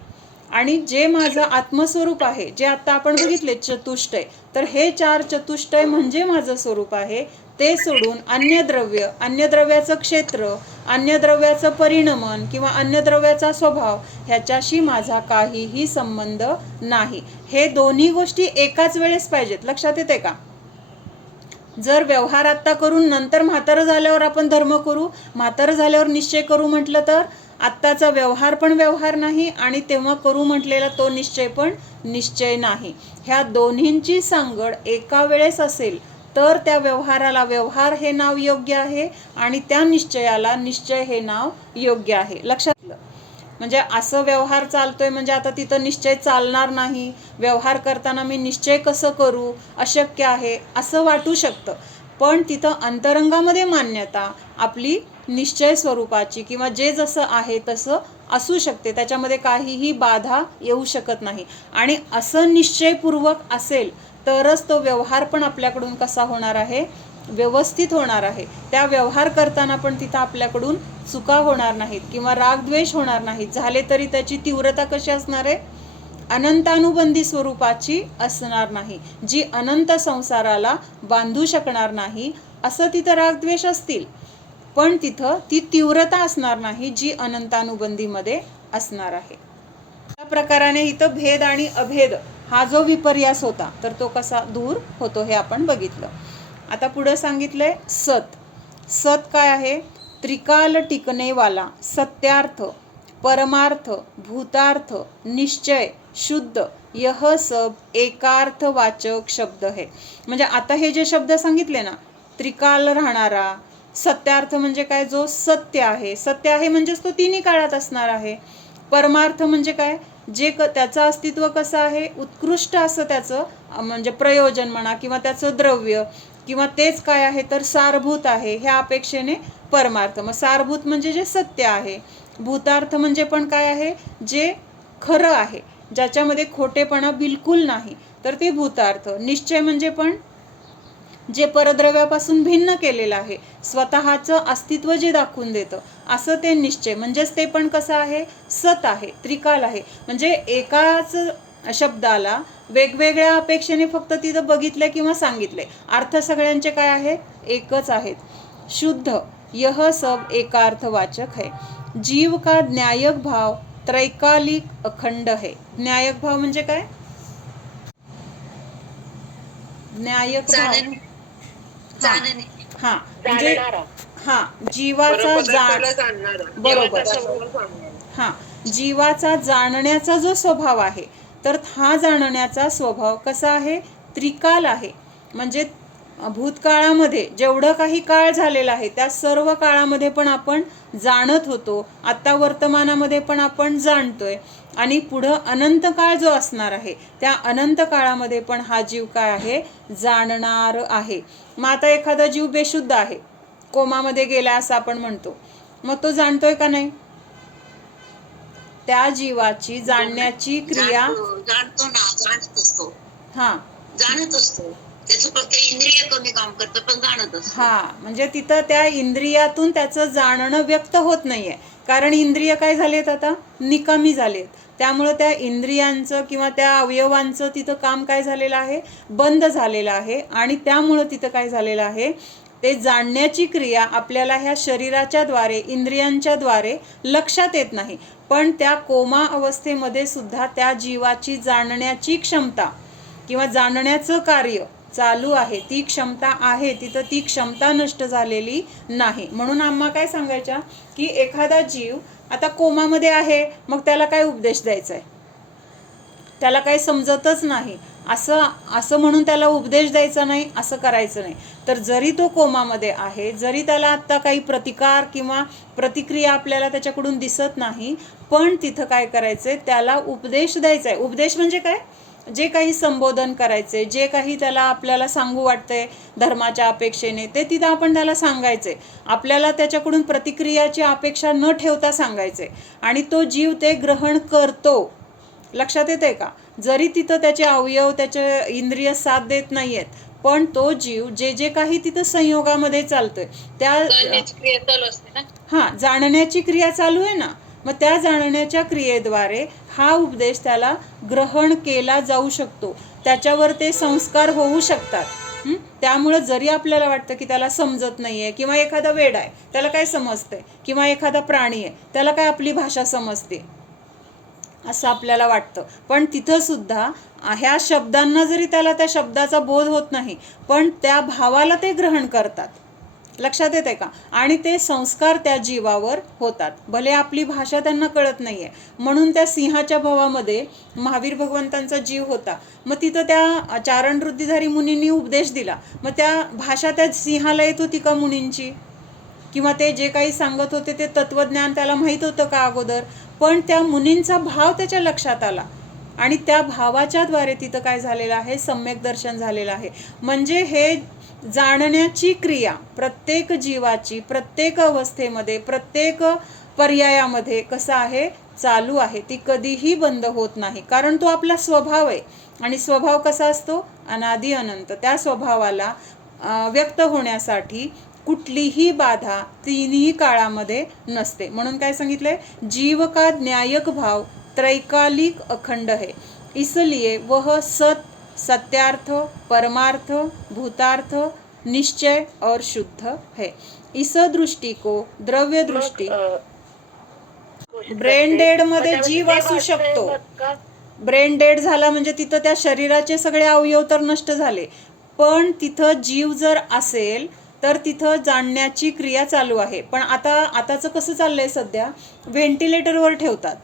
आणि जे माझं आत्मस्वरूप आहे, जे आता आपण बघितले चतुष्टय, तर हे 4 चतुष्टय म्हणजे माझं स्वरूप आहे, ते सोडून अन्य द्रव्याचं क्षेत्र, अन्य द्रव्याचं परिणमन किंवा अन्य द्रव्याचा स्वभाव ह्याच्याशी माझा काहीही संबंध नाही. हे दोन्ही गोष्टी एकाच वेळेस पाहिजेत. लक्षात येते का? जर व्यवहार आत्ता करून नंतर म्हातारं झाल्यावर आपण धर्म करू, म्हातारं झाल्यावर निश्चय करू म्हटलं तर आत्ताचा व्यवहार पण व्यवहार नाही, आणि तेव्हा करू म्हटलेला तो निश्चय पण निश्चय नाही. ह्या दोन्हींची सांगड एका वेळेस असेल तर त्या व्यवहाराला व्यवहार हे नाव योग्य आहे, आणि त्या निश्चयाला निश्चय हे नाव योग्य आहे. लक्षात? म्हणजे असं व्यवहार चालतोय म्हणजे आता तिथं निश्चय चालणार नाही, व्यवहार करताना मी निश्चय कसं करू, अशक्य आहे असं वाटू शकतं. पण तिथं अंतरंगामध्ये मान्यता आपली निश्चय स्वरूपाची, किंवा जे जसं आहे तसं असू शकते, त्याच्यामध्ये काहीही बाधा येऊ शकत नाही. आणि असं निश्चयपूर्वक असेल तरच तो व्यवहार पण आपल्याकडून कसा होणार आहे, व्यवस्थित होणार आहे. त्या व्यवहार करताना पण तिथं आपल्याकडून चुका होणार नाहीत, किंवा रागद्वेष होणार नाहीत. झाले तरी त्याची तीव्रता कशी असणार आहे, अनंतानुबंधी स्वरूपाची असणार नाही, जी अनंत संसाराला बांधू शकणार नाही. असं तिथं रागद्वेष असतील, पण तिथं ती तीव्रता असणार नाही जी अनंतानुबंधीमध्ये असणार आहे. त्या प्रकाराने इथं भेद आणि अभेद हा जो विपर्यास होता तर तो कसा दूर होतो हे आपण बघितलं. आता पुढं सांगितलंय सत. सत काय आहे, त्रिकाल टिकणेवाला, सत्यार्थ, परमार्थ, भूतार्थ, निश्चय, शुद्ध, यह सब एकार्थवाचक शब्द है. म्हणजे आता हे जे शब्द सांगितले ना, त्रिकाल राहणारा, सत्यार्थ म्हणजे काय, जो सत्य आहे, सत्य आहे म्हणजेच तो तिन्ही काळात असणार आहे. परमार्थ म्हणजे काय, जे त्याचं अस्तित्व कसं आहे, उत्कृष्ट असं त्याचं म्हणजे प्रयोजन म्हणा, किंवा त्याचं द्रव्य, किंवा तेच काय आहे तर सारभूत आहे, ह्या अपेक्षेने परमार्थ. मग सारभूत म्हणजे जे सत्य आहे. भूतार्थ म्हणजे पण काय आहे, जे खरं आहे, ज्याच्यामध्ये खोटेपणा बिलकुल नाही, तर ते भूतार्थ. निश्चय म्हणजे पण जे परद्रव्यापासून भिन्न केलेलं आहे, स्वतःचं अस्तित्व जे दाखवून देतं, असं ते निश्चय. म्हणजेच ते पण कसं आहे, सत आहे, त्रिकाल आहे. म्हणजे एकाच शब्दाला वेगवेगळ्या अपेक्षेने फक्त तिथं बघितले किंवा सांगितले, अर्थ सगळ्यांचे काय आहेत, एकच आहेत. शुद्ध, यह सब एकार्थवाचक है. जीव का न्यायक भाव त्रैकालिक अखंड है. न्यायक भाव म्हणजे काय, न्यायक भाव, हा म्हणजे हा जीवाचा बरोबर, हा जीवाचा जाणण्याचा जो स्वभाव आहे, तर हा जाणण्याचा स्वभाव कसा आहे, त्रिकाल आहे. म्हणजे भूतकाळामध्ये जेवढं काही काळ झालेला आहे त्या सर्व काळामध्ये पण आपण जाणत होतो, आता वर्तमानामध्ये पण आपण जाणतोय, आणि पुढं अनंत काळ जो असणार आहे त्या अनंत काळामध्ये पण हा जीव काय आहे, जाणणार आहे. मग आता एखादा जीव बेशुद्ध आहे, कोमामध्ये गेला असं आपण म्हणतो, मग तो जाणतोय का नाही? त्या जीवाची जाणण्याची क्रिया जाणतो ना, जाणत असतो, हा जाणत असतो. त्याचं फक्त इंद्रिय कमी काम करतं, पण जाणत असतो. हा, म्हणजे तिथं त्या इंद्रियातून त्याचं जाणणं व्यक्त होत नाहीये, कारण इंद्रिय काय झालेत, आता निकामी झालेत. त्यामुळं त्या इंद्रियांचं किंवा त्या अवयवांचं तिथं काम काय झालेलं आहे, बंद झालेलं आहे. आणि त्यामुळं तिथं काय झालेलं आहे, ते जाणण्याची क्रिया आपल्याला ह्या शरीराच्या द्वारे, इंद्रियांच्या द्वारे लक्षात येत नाही. पण त्या कोमा अवस्थेमध्ये सुद्धा त्या जीवाची जाणण्याची क्षमता किंवा जाणण्याचं कार्य चालू आहे, ती क्षमता आहे, तिथं ती क्षमता नष्ट झालेली नाही. म्हणून आम्हा काय सांगायच्या की एखादा जीव आता कोमामध्ये आहे, मग त्याला काय उपदेश द्यायचा आहे, त्याला काही समजतच नाही, असं म्हणून त्याला उपदेश द्यायचा नाही, असं करायचं नाही. तर जरी तो कोमामध्ये आहे, जरी त्याला आत्ता काही प्रतिकार किंवा प्रतिक्रिया आपल्याला त्याच्याकडून दिसत नाही, पण तिथं काय करायचंय, त्याला उपदेश द्यायचा आहे. उपदेश म्हणजे काय, जे काही संबोधन करायचे, जे काही त्याला आपल्याला सांगू वाटतंय धर्माच्या अपेक्षेने, ते तिथं आपण त्याला सांगायचे. आपल्याला त्याच्याकडून प्रतिक्रियाची अपेक्षा न ठेवता सांगायचे, आणि तो जीव ते ग्रहण करतो. लक्षात येते का? जरी तिथं त्याचे अवयव, त्याचे इंद्रिय साथ देत नाहीयेत, पण तो जीव जे जे काही तिथं संयोगामध्ये चालतोय त्या जाणण्याची क्रिया चालू आहे ना, मग त्या जाणण्याच्या क्रियेद्वारे हा उपदेश त्याला ग्रहण केला जाऊ शकतो, त्याच्यावर ते संस्कार होऊ शकतात. त्यामुळं जरी आपल्याला वाटतं की त्याला समजत नाहीये, किंवा एखादा वेडा आहे त्याला काय समजतंय, किंवा एखादा प्राणी आहे त्याला काय आपली भाषा समजते, असं आपल्याला वाटतं, पण तिथं सुद्धा ह्या शब्दांना जरी त्याला त्या शब्दाचा बोध होत नाही, पण त्या भावाला ते ग्रहण करतात. लक्षात येते का? आणि ते संस्कार त्या जीवावर होतात, भले आपली भाषा त्यांना कळत नाहीये. म्हणून त्या सिंहाच्या भवामध्ये महावीर भगवंतांचा जीव होता, मग तिथं त्या चारण वृद्धिधारी मुनींनी उपदेश दिला, मग त्या भाषा त्या सिंहाला येत होती का मुनींची, किंवा ते जे काही सांगत होते ते तत्वज्ञान त्याला माहीत होतं का अगोदर? पण त्या मुनींचा भाव त्याच्या लक्षात आला, आणि त्या भावाच्या द्वारे तिथं काय झालेलं आहे, सम्यक दर्शन झालेलं आहे. म्हणजे हे जाणण्याची क्रिया प्रत्येक जीवाची प्रत्येक अवस्थेमध्ये, प्रत्येक पर्यायामध्ये कसं आहे, चालू आहे, ती कधीही बंद होत नाही. कारण तो आपला स्वभाव आहे, आणि स्वभाव कसा असतो, अनादि अनंत. त्या स्वभावाला व्यक्त होण्यासाठी कुठलीही बाधा तिन्ही काळामध्ये नसते. म्हणून काय सांगितलंय, जीव का न्यायक भाव त्रैकालिक अखंड है, इसलिए वह सत्यार्थ, परमार्थ, भूतार्थ, निश्चय और शुद्ध है. इस दृष्टि को द्रव्य दृष्टि, ब्रेन डेड मध्ये जीव असू शकतो. ब्रेन डेड झाला म्हणजे तिथं त्या शरीराचे सगळे अवयव तर नष्ट झाले, पण तिथं जीव जर असेल तर तिथं जाणण्याची क्रिया चालू आहे. पण आताचं कसं चाललंय, सध्या व्हेंटिलेटरवर ठेवतात,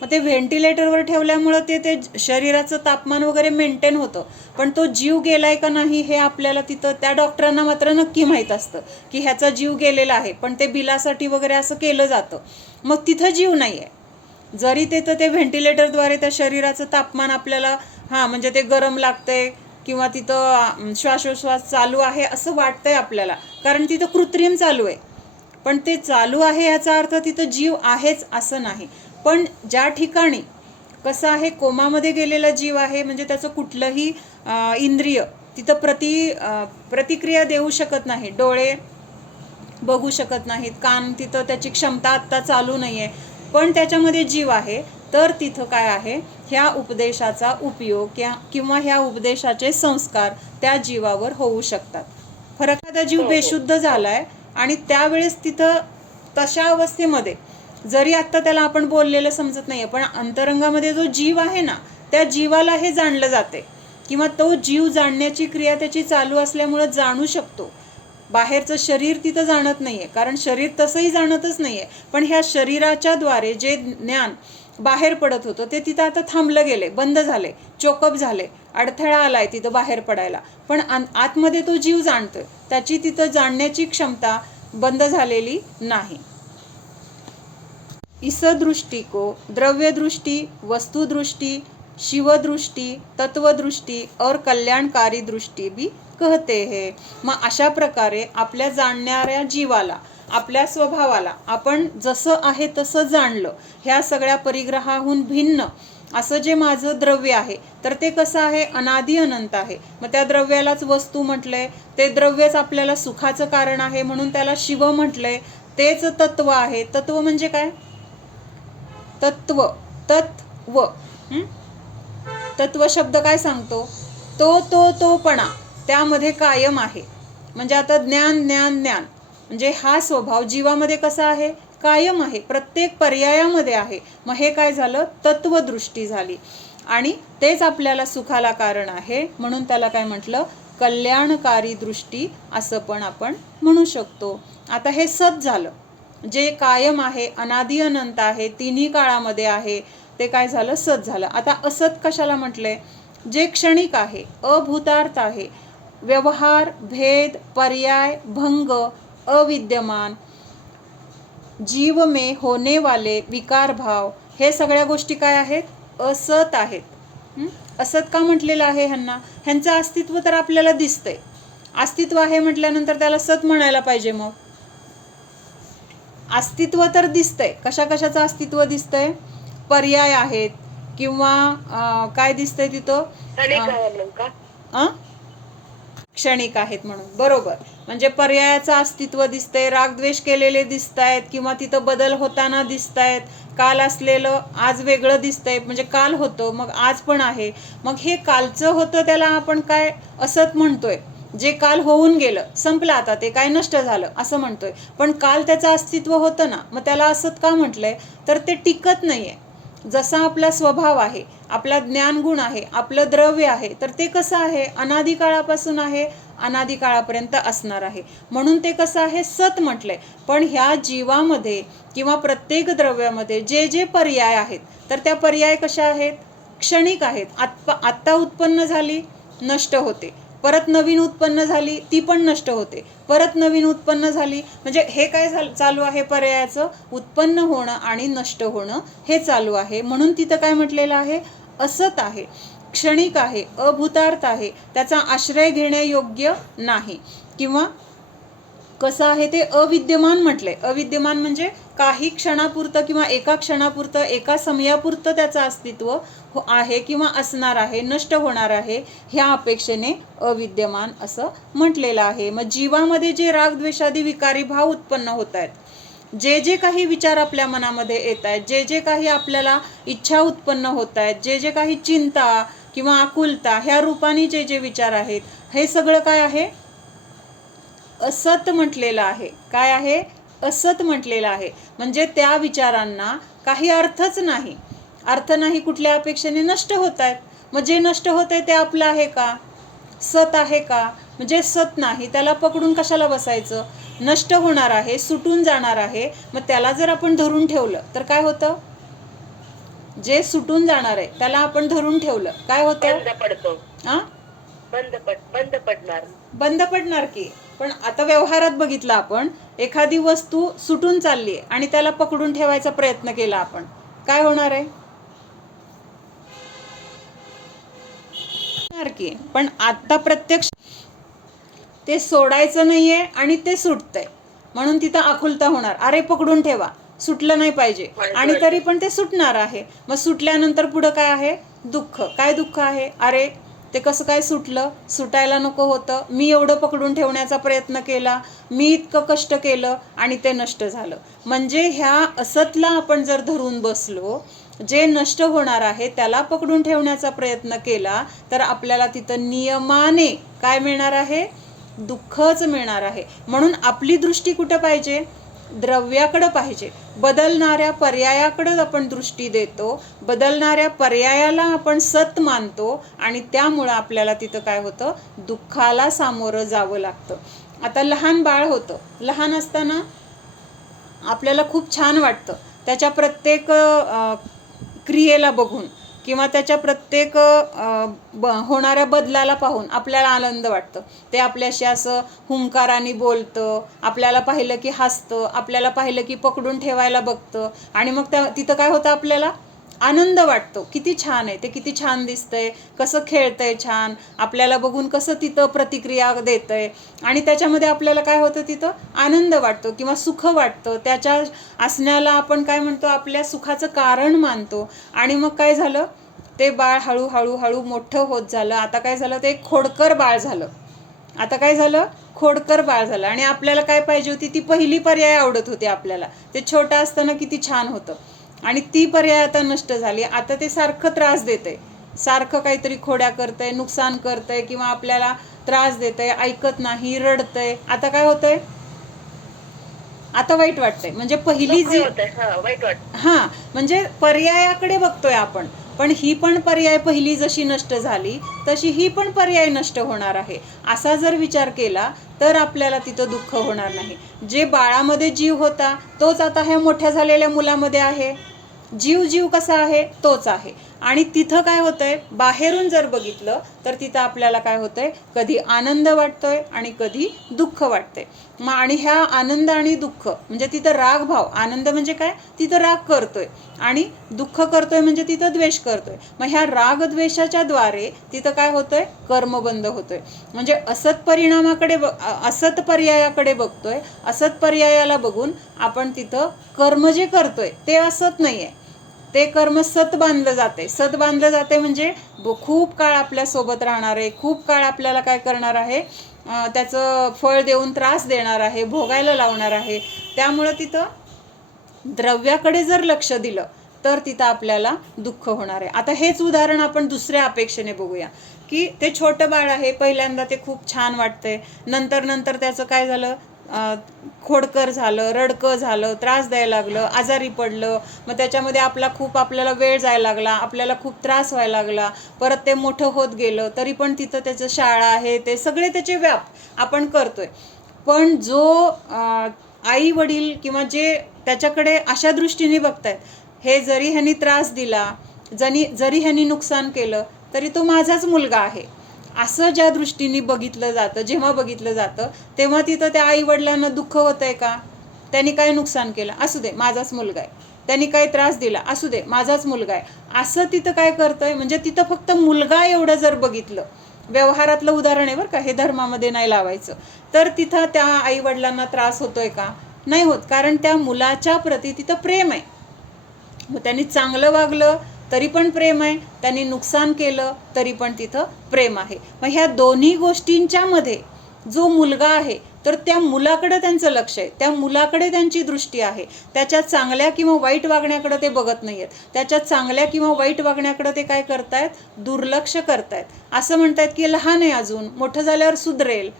मग ते व्हेंटिलेटरवर ठेवल्यामुळं ते शरीराचं तापमान वगैरे मेंटेन होतं, पण तो जीव गेलाय का नाही हे आपल्याला तिथं त्या डॉक्टरांना मात्र नक्की माहीत असतं की ह्याचा जीव गेलेला आहे, पण ते बिलासाठी वगैरे असं केलं जातं. मग तिथं जीव नाही आहे, जरी ते व्हेंटिलेटरद्वारे त्या शरीराचं तापमान आपल्याला म्हणजे ते गरम लागतंय किंवा तिथं श्वासोश्वास चालू आहे असं वाटतंय आपल्याला, कारण तिथं कृत्रिम चालू आहे, पण ते चालू आहे याचा अर्थ तिथं जीव आहेच असं नाही. पण ज्या ठिकाणी कसं आहे, कोमामध्ये गेलेला जीव आहे म्हणजे त्याचं कुठलंही इंद्रिय तिथं प्रतिक्रिया देऊ शकत नाही, डोळे बघू शकत नाहीत, कान तिथं त्याची क्षमता आत्ता चालू नाही आहे, पण त्याच्यामध्ये जीव आहे, तर तिथं काय आहे, ह्या उपदेशाचा उपयोग किंवा ह्या उपदेशाचे संस्कार त्या जीवावर होऊ शकतात. फरक एखादा जीव बेशुद्ध झालाय आणि त्यावेळेस तिथं तशा अवस्थेमध्ये जरी आत्ता त्याला आपण बोललेलं समजत नाहीये, पण अंतरंगामध्ये जो जीव आहे ना, त्या जीवाला हे जाणलं जाते, किंवा तो जीव जाणण्याची क्रिया त्याची चालू असल्यामुळं जाणू शकतो. बाहेरचं शरीर तिथं जाणत नाहीये, कारण शरीर तसंही जाणतच नाहीये, पण ह्या शरीराच्या द्वारे जे ज्ञान बाहेर पडत होतं ते तिथं आता थांबलं गेले, बंद झाले, चोकअप झाले, अडथळा आलाय तिथं बाहेर पडायला. पण आतमध्ये तो जीव जाणतोय, त्याची तिथं जाणण्याची क्षमता बंद झालेली नाही. इस दृष्टि को द्रव्य दृष्टि, वस्तु दृष्टि, शिव दृष्टि, तत्व दृष्टि और कल्याणकारी दृष्टि भी कहते हैं. मग अशा प्रकारे आपल्या जाणणाऱ्या जीवाला, आपल्या स्वभावाला आपण जसं आहे तसं जाणलं, ह्या सगळ्या परिग्रहाहून भिन्न असं जे माझं द्रव्य आहे, तर ते कसं आहे, अनादि अनंत आहे. मग त्या द्रव्यालाच वस्तू म्हटलंय, ते द्रव्यच आपल्याला सुखाचं कारण आहे म्हणून त्याला शिव म्हटलंय. तेच तत्व आहे. तत्व म्हणजे काय? तत्व, तत्व. तत्व शब्द काय सांगतो? तोपणा त्यामध्ये कायम आहे. म्हणजे आता ज्ञान ज्ञान ज्ञान म्हणजे हा स्वभाव जीवामध्ये कसा आहे? कायम आहे, प्रत्येक पर्यायामध्ये आहे. मग हे काय झालं? तत्वदृष्टी झाली. आणि तेच आपल्याला सुखाला कारण आहे म्हणून त्याला काय म्हटलं? कल्याणकारी दृष्टी असं पण आपण म्हणू शकतो. आता हे सत झालं, जे कायम आहे, अनादि अनंत आहे, तिन्ही काळामध्ये आहे, ते काय झालं? सत झालं. आता असत कशाला म्हटलंय? जे क्षणिक आहे, अभूतार्थ आहे, व्यवहार, भेद, पर्याय, भंग, अविद्यमान, जीव में होने वाले विकार भाव, हे सगळ्या गोष्टी काय आहेत? असत आहेत. असत का म्हटलेलं आहे ह्यांना? ह्यांचं अस्तित्व तर आपल्याला दिसतंय. अस्तित्व आहे म्हटल्यानंतर त्याला सत म्हणायला पाहिजे. मग अस्तित्व तर दिसतंय. कशा कशाचं अस्तित्व दिसतंय? पर्याय आहेत किंवा काय दिसतंय तिथं? क्षणिक आहेत म्हणून. बरोबर. म्हणजे पर्यायाचं अस्तित्व दिसतंय, रागद्वेष केलेले दिसत आहेत किंवा तिथं बदल होताना दिसत आहेत. काल असलेलं आज वेगळं दिसतंय, म्हणजे काल होतं मग आज पण आहे. मग हे कालचं होतं त्याला आपण काय असत म्हणतोय? जे काल होऊन गेलं, संपलं, आता ते काय नष्ट झालं असं म्हणतोय. पण काल त्याचं अस्तित्व होतं ना, मग त्याला असत का म्हटलंय? तर ते टिकत नाहीये. जसा आपला स्वभाव आहे, आपला ज्ञानगुण आहे, आपलं द्रव्य आहे, तर ते कसं आहे? अनादि काळापासून आहे, अनादि काळापर्यंत असणार आहे. म्हणून ते कसं आहे? सत म्हटलंय. पण ह्या जीवामध्ये किंवा प्रत्येक द्रव्यामध्ये जे जे पर्याय आहेत, तर त्या पर्याय कशा आहेत? क्षणिक आहेत. आत्ता उत्पन्न झाली, नष्ट होते, परत नवीन उत्पन्न झाली, ती पण नष्ट होते, परत नवीन उत्पन्न झाली. म्हणजे हे काय चालू आहे? पर्यायाचं उत्पन्न होणं आणि नष्ट होणं हे चालू आहे. म्हणून तिथं काय म्हटलेलं आहे? असत आहे, क्षणिक आहे, अभूतार्थ आहे, त्याचा आश्रय घेण्यायोग्य नाही. किंवा कसं आहे? ते अविद्यमान म्हटलंय. अविद्यमान म्हणजे काही क्षणापुरतं किंवा एका क्षणापुरतं, एका समयापुरतं त्याचं अस्तित्व आहे किंवा असणार आहे, नष्ट होणार आहे, ह्या अपेक्षेने अविद्यमान असं म्हटलेलं आहे. मग जीवामध्ये जे रागद्वेषादी विकारी भाव उत्पन्न होत आहेत, जे जे काही विचार आपल्या मनामध्ये येत आहेत, जे जे काही आपल्याला इच्छा उत्पन्न होत आहेत, जे जे काही चिंता किंवा आकुलता ह्या रूपाने जे जे विचार आहेत, हे सगळं काय आहे? असत म्हटलेलं आहे. काय आहे? असत म्हटलेलं आहे. म्हणजे त्या विचारांना काही अर्थच नाही. अर्थ नाही कुठल्या अपेक्षेने नष्ट होत आहेत. मग जे नष्ट होत आहे ते आपलं आहे का? सत आहे का? म्हणजे सत नाही, त्याला पकडून कशाला बसायचं? नष्ट होणार आहे, सुटून जाणार आहे. मग त्याला जर आपण धरून ठेवलं तर काय होतं? जे सुटून जाणार आहे त्याला आपण धरून ठेवलं काय होतं? बंद पडणार की. पण आता व्यवहारात बघितलं आपण, एखादी वस्तू सुटून चालली आहे आणि त्याला पकडून ठेवायचा प्रयत्न केला आपण, काय होणार आहे? की. पण आता प्रत्यक्ष ते सोडायचं नाहीये आणि ते सुटतंय म्हणून तिथं आकुलता होणार. अरे पकडून ठेवा, सुटलं नाही पाहिजे, आणि तरी पण ते सुटणार आहे. मग सुटल्यानंतर पुढं काय आहे? दुःख. काय दुःख आहे? अरे ते कसं काय सुटलं? सुटायला नको होतं, मी एवढं पकडून ठेवण्याचा प्रयत्न केला, मी इतकं कष्ट केलं आणि ते नष्ट झालं. म्हणजे ह्या असतला आपण जर धरून बसलो, जे नष्ट होणार आहे त्याला पकडून ठेवण्याचा प्रयत्न केला, तर आपल्याला तिथं नियमाने काय मिळणार आहे? दुःखच मिळणार आहे. म्हणून आपली दृष्टी कुठं पाहिजे? द्रव्याकडं पाहिजे. बदलणाऱ्या पर्यायाकडं आपण दृष्टी देतो, बदलणाऱ्या पर्यायाला आपण सत मानतो आणि त्यामुळं आपल्याला तिथं काय होतं? दुःखाला सामोरं जावं लागतं. आता लहान बाळ होतं, लहान असताना आपल्याला खूप छान वाटतं, त्याच्या प्रत्येक क्रियेला बघून किंवा त्याच्या प्रत्येक होणाऱ्या बदलाला पाहून आपल्याला आनंद वाटतं. ते आपल्याशी असं हुंकाराने बोलतं, आपल्याला पाहिलं की हसतं, आपल्याला पाहिलं की पकडून ठेवायला बघतं आणि मग तिथं काय होतं, आपल्याला आनंद वाटतो. किती छान आहे ते, किती छान दिसतंय, कसं खेळतंय छान, आपल्याला बघून कसं तिथं प्रतिक्रिया देतंय आणि त्याच्यामध्ये आपल्याला काय होतं, तिथं आनंद वाटतो किंवा सुख वाटतं. त्याच्या असण्याला आपण काय म्हणतो, आपल्या सुखाचं कारण मानतो. आणि मग काय झालं, ते बाळ हळूहळू हळू मोठं होत झालं. आता काय झालं, ते खोडकर बाळ झालं. आता काय झालं, खोडकर बाळ झालं. आणि आपल्याला काय पाहिजे होती, ती पहिली पर्याय आवडत होती आपल्याला. ते छोटं असताना किती छान होतं आणि ती पर्याय आता नष्ट झाली. आता ते सारखं त्रास देतंय, सारखं काहीतरी खोड्या करतंय, नुकसान करतंय किंवा आपल्याला त्रास देतंय, ऐकत नाही, रडतंय. आता काय होतंय, आता वाईट वाटतंय. म्हणजे पहिली जी वाईट वाटत, हां, म्हणजे पर्यायाकडे बघतोय आपण, पण ही पण पर्याय पहिली जशी नष्ट झाली तशी ही पण पर्याय नष्ट होणार आहे. असा जर विचार केला तर आपल्याला तिथं दुःख होणार नाही. जे बाळामध्ये जीव होता तोच आता ह्या मोठ्या झालेल्या मुलामध्ये आहे. जीव कसा आहे, तोच आहे. आणि तिथं काय होतंय, बाहेरून जर बघितलं तर तिथं आपल्याला काय होतंय, कधी आनंद वाटतोय आणि कधी दुःख वाटतंय. मग आणि ह्या आनंद आणि दुःख म्हणजे तिथं राग भाव, आनंद म्हणजे काय, तिथं राग करतोय आणि दुःख करतोय म्हणजे तिथं द्वेष करतोय. मग ह्या राग द्वेषाच्या द्वारे तिथं काय होतंय, कर्म बंद होतोय. म्हणजे असत परिणामाकडे असत पर्यायाकडे बघतोय, असत पर्यायाला बघून आपण तिथं कर्म जे करतोय ते असत नाहीये, ते कर्म सत बांधलं जाते. सत बांधलं जाते म्हणजे खूप काळ आपल्यासोबत राहणार आहे, खूप काळ आपल्याला काय करणार आहे, त्याचं फळ देऊन त्रास देणार आहे, भोगायला लावणार आहे. त्यामुळं तिथं द्रव्याकडे जर लक्ष दिलं तर तिथं आपल्याला दुःख होणार आहे. आता हेच उदाहरण आपण दुसऱ्या अपेक्षेने बघूया, की ते छोटं बाळ आहे, पहिल्यांदा ते खूप छान वाटतंय, नंतर त्याचं काय झालं, खोडकर झालं, रडकं झालं, त्रास द्यायला लागलं, आजारी पडलं. मग त्याच्यामध्ये आपल्याला वेळ जायला लागला, आपल्याला खूप त्रास व्हायला लागला. परत ते मोठं होत गेलं तरी पण तिथं त्याचं शाळा आहे, ते सगळे त्याचे व्याप आपण करतोय. पण जो आई वडील किंवा जे त्याच्याकडे अशा दृष्टीने बघतायत, हे जरी ह्यांनी त्रास दिला, जरी ह्यांनी नुकसान केलं तरी तो माझाच मुलगा आहे, असं ज्या दृष्टीने बघितलं जातं, जेव्हा बघितलं जातं तेव्हा तिथं त्या आई वडिलांना दुःख होतंय का, त्यांनी काय नुकसान केलं, असू दे माझाच मुलगा आहे, त्यांनी काय त्रास दिला, असू दे माझाच मुलगा आहे, असं तिथं काय करतंय. म्हणजे तिथं फक्त मुलगा एवढं जर बघितलं, व्यवहारातलं उदाहरण आहे बरं का, हे धर्मामध्ये नाही लावायचं, तर तिथं त्या आई वडिलांना त्रास होतोय का, नाही होत. कारण त्या मुलाच्या प्रती तिथं प्रेम आहे. मग त्यांनी चांगलं वागलं तरी पण प्रेम आहे, त्यांनी नुकसान केलं तरी पण तिथं प्रेम आहे. मग ह्या दोन्ही गोष्टींच्या मध्ये जो मुलगा आहे तर त्या मुलाकडे त्यांचं लक्ष आहे, त्या मुलाकडे त्यांची दृष्टी आहे. त्याच्या चांगल्या किंवा वाईट वागण्याकडे ते बघत नाही आहेत. त्याच्या चांगल्या किंवा वाईट वागण्याकडे ते काय करतायत, दुर्लक्ष करतायत. असं म्हणतायत की लहान आहे अजून, मोठं झाल्यावर सुधरेल.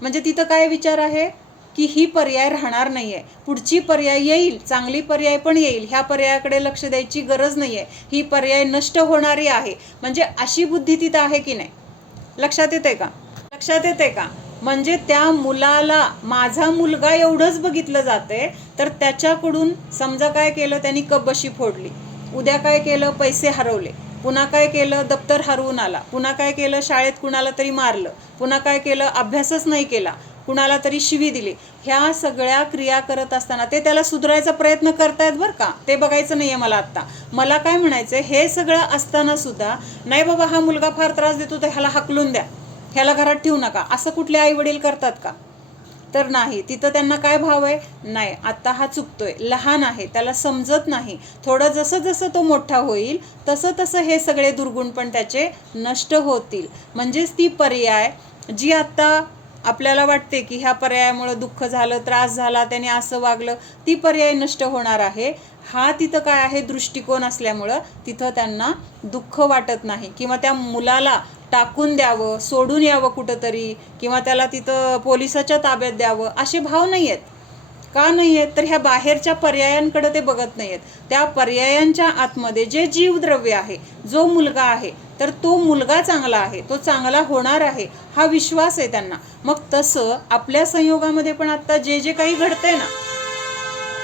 म्हणजे तिथं काय विचार आहे की ही पर्याय राहणार नाही आहे, पुढची पर्याय येईल, चांगली पर्याय पण येईल, ह्या पर्यायाकडे लक्ष द्यायची गरज नाही आहे, ही पर्याय नष्ट होणारी आहे. म्हणजे अशी बुद्धी तिथं आहे की नाही, लक्षात येते का, लक्षात येते का. म्हणजे त्या मुलाला माझा मुलगा एवढंच बघितलं जाते. तर त्याच्याकडून समजा काय केलं, त्यांनी कबशी फोडली, उद्या काय केलं, पैसे हरवले, पुन्हा काय केलं, दप्तर हरवून आला, पुन्हा काय केलं, शाळेत कुणाला तरी मारलं, पुन्हा काय केलं, अभ्यासच नाही केला, कुणाला तरी शिवी दिली. ह्या सगळ्या क्रिया करत असताना ते त्याला सुधारायचा प्रयत्न करतायत बरं का, ते बघायचं नाही आहे मला. आत्ता मला काय म्हणायचं, हे सगळं असताना सुद्धा नाही बाबा हा मुलगा फार त्रास देतो तर ह्याला हाकलून द्या, ह्याला घरात ठेवू नका, असं कुठले आई वडील करतात का, तर नाही. तिथं त्यांना काय भाव आहे, नाही आत्ता हा चुकतोय, लहान आहे, त्याला समजत नाही, थोडं जसं जसं तो मोठा होईल तसं तसं हे सगळे दुर्गुण पण त्याचे नष्ट होतील. म्हणजेच ती पर्याय जी आत्ता आपल्याला वाटते की ह्या पर्यायामुळं दुःख झालं, त्रास झाला, त्याने असं वागलं, ती पर्याय नष्ट होणार आहे. हा तिथं काय आहे, दृष्टिकोन असल्यामुळं तिथं त्यांना दुःख वाटत नाही. किंवा त्या मुलाला टाकून द्यावं, सोडून यावं कुठंतरी, किंवा त्याला तिथं पोलिसाच्या ताब्यात द्यावं, असे भाव नाही आहेत. का नाही आहेत, तर ह्या बाहेरच्या पर्यायांकडे ते बघत नाही आहेत. त्या पर्यायांच्या आतमध्ये जे जीवद्रव्य आहे, जो मुलगा आहे, तर तो मुलगा चांगला आहे, तो चांगला होणार आहे, हा विश्वास आहे त्यांना. मग तसं आपल्या संयोगामध्ये पण आत्ता जे जे काही घडतंय ना,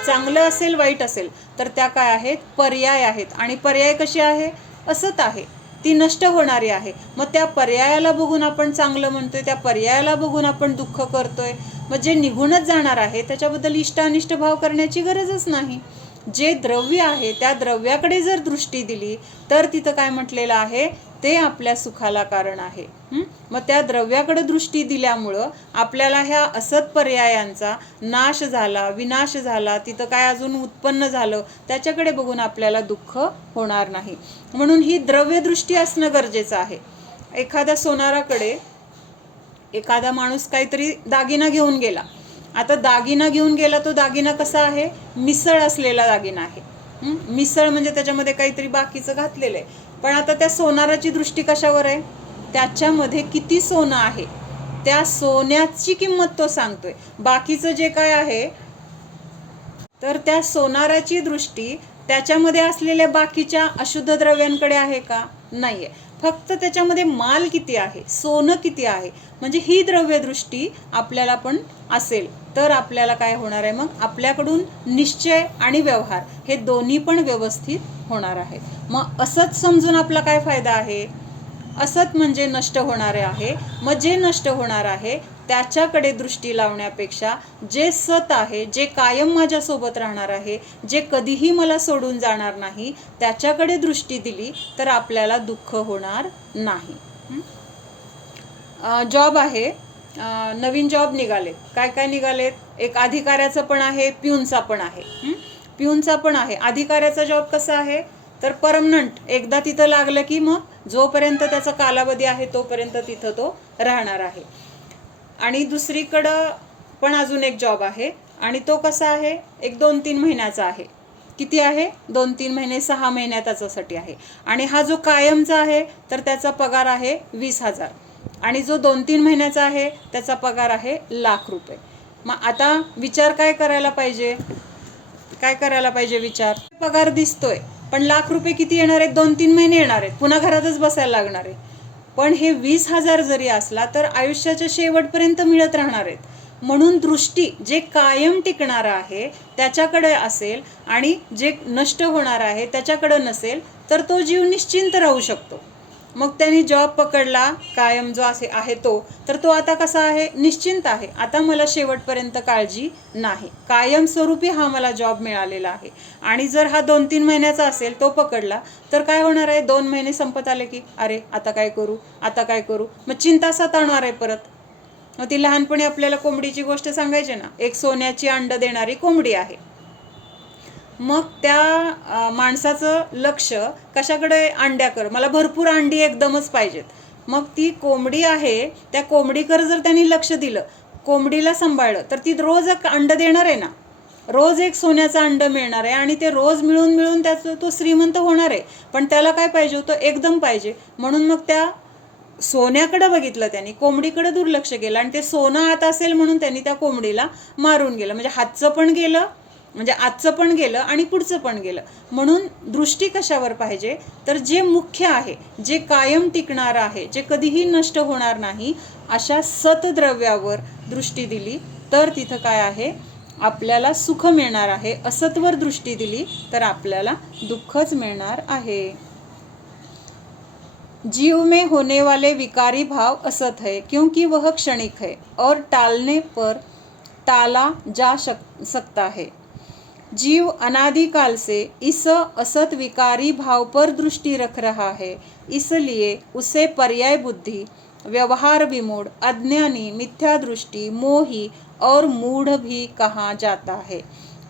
चांगलं असेल वाईट असेल तर त्या काय आहेत, पर्याय आहेत. आणि पर्याय कशी आहे, असत आहे, ती नष्ट होणारी आहे. मग त्या पर्यायाला बघून आपण चांगलं म्हणतोय, त्या पर्यायाला बघून आपण दुःख करतोय. मग जे निघूनच जाणार आहे त्याच्याबद्दल इष्ट अनिष्ट भाव करण्याची गरजच नाही. जे द्रव्य आहे त्या द्रव्याकडे जर दृष्टी दिली तर तिथं काय म्हटलेलं आहे, ते आपल्या सुखाला कारण आहे. मग त्या द्रव्याकडे दृष्टी दिल्यामुळं आपल्याला ह्या असत पर्यायांचा नाश झाला, विनाश झाला, तिथं काय अजून उत्पन्न झालं त्याच्याकडे बघून आपल्याला दुःख होणार नाही. म्हणून ही द्रव्यदृष्टी असणं गरजेचं आहे. एखाद्या सोनाराकडे एखादा माणूस काहीतरी दागिना घेऊन गेला. आता दागिना घेऊन गेला, तो दागिना कसा आहे, मिसळ असलेला दागिना आहे. मिसळ म्हणजे त्याच्यामध्ये काहीतरी बाकीचं घातलेलं आहे. पण आता त्या सोनाराची दृष्टी कशावर आहे, त्याच्यामध्ये किती सोनं आहे त्या सोन्याची किंमत तो सांगतोय. बाकीचं जे काय आहे तर त्या सोनाराची दृष्टी त्याच्यामध्ये असलेल्या बाकीच्या अशुद्ध द्रव्यांकडे आहे का, नाहीये. फक्त त्याच्यामध्ये माल किती आहे, सोनं किती आहे. म्हणजे ही द्रव्यदृष्टी आपल्याला पण असेल तर आपल्याला काय होणार आहे, मग आपल्याकडून निश्चय आणि व्यवहार हे दोन्ही पण व्यवस्थित होणार आहे. मग असंच समजून आपला काय फायदा आहे, असत म्हणजे नष्ट होणारे आहे. मग जे नष्ट होणार आहे त्याच्याकडे दृष्टी लावण्यापेक्षा जे सत आहे, जे कायम माझ्यासोबत राहणार आहे, जे कधीही मला सोडून जाणार नाही, त्याच्याकडे दृष्टी दिली तर आपल्याला दुःख होणार नाही. जॉब आहे, नवीन जॉब निघालेत. काय काय निघालेत, एक अधिकाऱ्याचं पण आहे, प्यूनचा पण आहे. प्यूनचा पण आहे. अधिकाऱ्याचा जॉब कसा आहे तर परमनंट, एकदा तिथं लागलं की मग जोपर्यंत त्याचा कालावधी आहे तोपर्यंत तिथं तो राहणार आहे. आणि दुसरीकडं पण अजून एक जॉब आहे आणि तो कसा आहे, एक 2-3 महिन्याचा आहे. किती आहे, 2-3 महिने, 6 महिन्या त्याच्यासाठी आहे. आणि हा जो कायमचा आहे तर त्याचा पगार आहे 20,000. आणि जो 2-3 महिन्याचा आहे त्याचा पगार आहे ₹1,00,000. मग आता विचार काय करायला पाहिजे, काय करायला पाहिजे विचार, पगार दिसतोय पण ₹1,00,000 किती येणार आहेत, 2-3 महिने येणार आहेत, पुन्हा घरातच बसायला लागणार आहे. पण हे 20,000 जरी असला तर आयुष्याच्या शेवटपर्यंत मिळत राहणार आहेत. म्हणून दृष्टी जे कायम टिकणार आहे त्याच्याकडे असेल आणि जे नष्ट होणार आहे त्याच्याकडे नसेल तर तो जीव निश्चिंत राहू शकतो. मग त्यांनी जॉब पकडला कायम जो असे आहे तो, तर तो आता कसा आहे, निश्चिंत आहे. आता मला शेवटपर्यंत काळजी नाही, कायमस्वरूपी हा मला जॉब मिळालेला आहे. आणि जर हा 2-3 महिन्याचा असेल तो पकडला तर काय होणार आहे, 2 महिने संपत आले की अरे आता काय करू, आता काय करू, मग चिंता सतावणार आहे परत. मग ती लहानपणी आपल्याला कोंबडीची गोष्ट सांगायची ना, एक सोन्याची अंड देणारी कोंबडी आहे. मग त्या माणसाचं लक्ष कशाकडे, अंड्याकर, मला भरपूर अंडी एकदमच पाहिजेत. मग ती कोंबडी आहे, त्या कोंबडीकडे जर त्यांनी लक्ष दिलं, कोंबडीला सांभाळलं तर ती रोज एक अंड देणार आहे ना, रोज एक सोन्याचं अंड मिळणार आहे. आणि ते रोज मिळून मिळून त्याचं तो श्रीमंत होणार आहे. पण त्याला काय पाहिजे होतं, एकदम पाहिजे. म्हणून मग त्या सोन्याकडे बघितलं त्यांनी, कोंबडीकडे दुर्लक्ष केलं आणि ते सोनं आत असेल म्हणून त्यांनी त्या कोंबडीला मारून गेलं. म्हणजे हातचं पण गेलं, म्हणजे आजचं पण गेलं आणि पुढचं पण गेलं. म्हणून दृष्टी कशावर पाहिजे तर जे मुख्य आहे, जे कायम टिकणार आहे, जे कधीही नष्ट होणार नाही, अशा सतद्रव्यावर दृष्टी दिली तर तिथं काय आहे, आपल्याला सुख मिळणार आहे. असतवर दृष्टी दिली तर आपल्याला दुःखच मिळणार आहे. जीव में होने वाले विकारी भाव असत है क्योंकि वह क्षणिक है और टालने पर टाला जा सकता है. जीव अनादिकाल से इस असत विकारी भाव पर दृष्टि रख रहा है, इसलिए उसे पर्याय बुद्धि, व्यवहार विमूढ़, अज्ञानी, मिथ्या दृष्टि, मोही और मूढ़ भी कहा जाता है.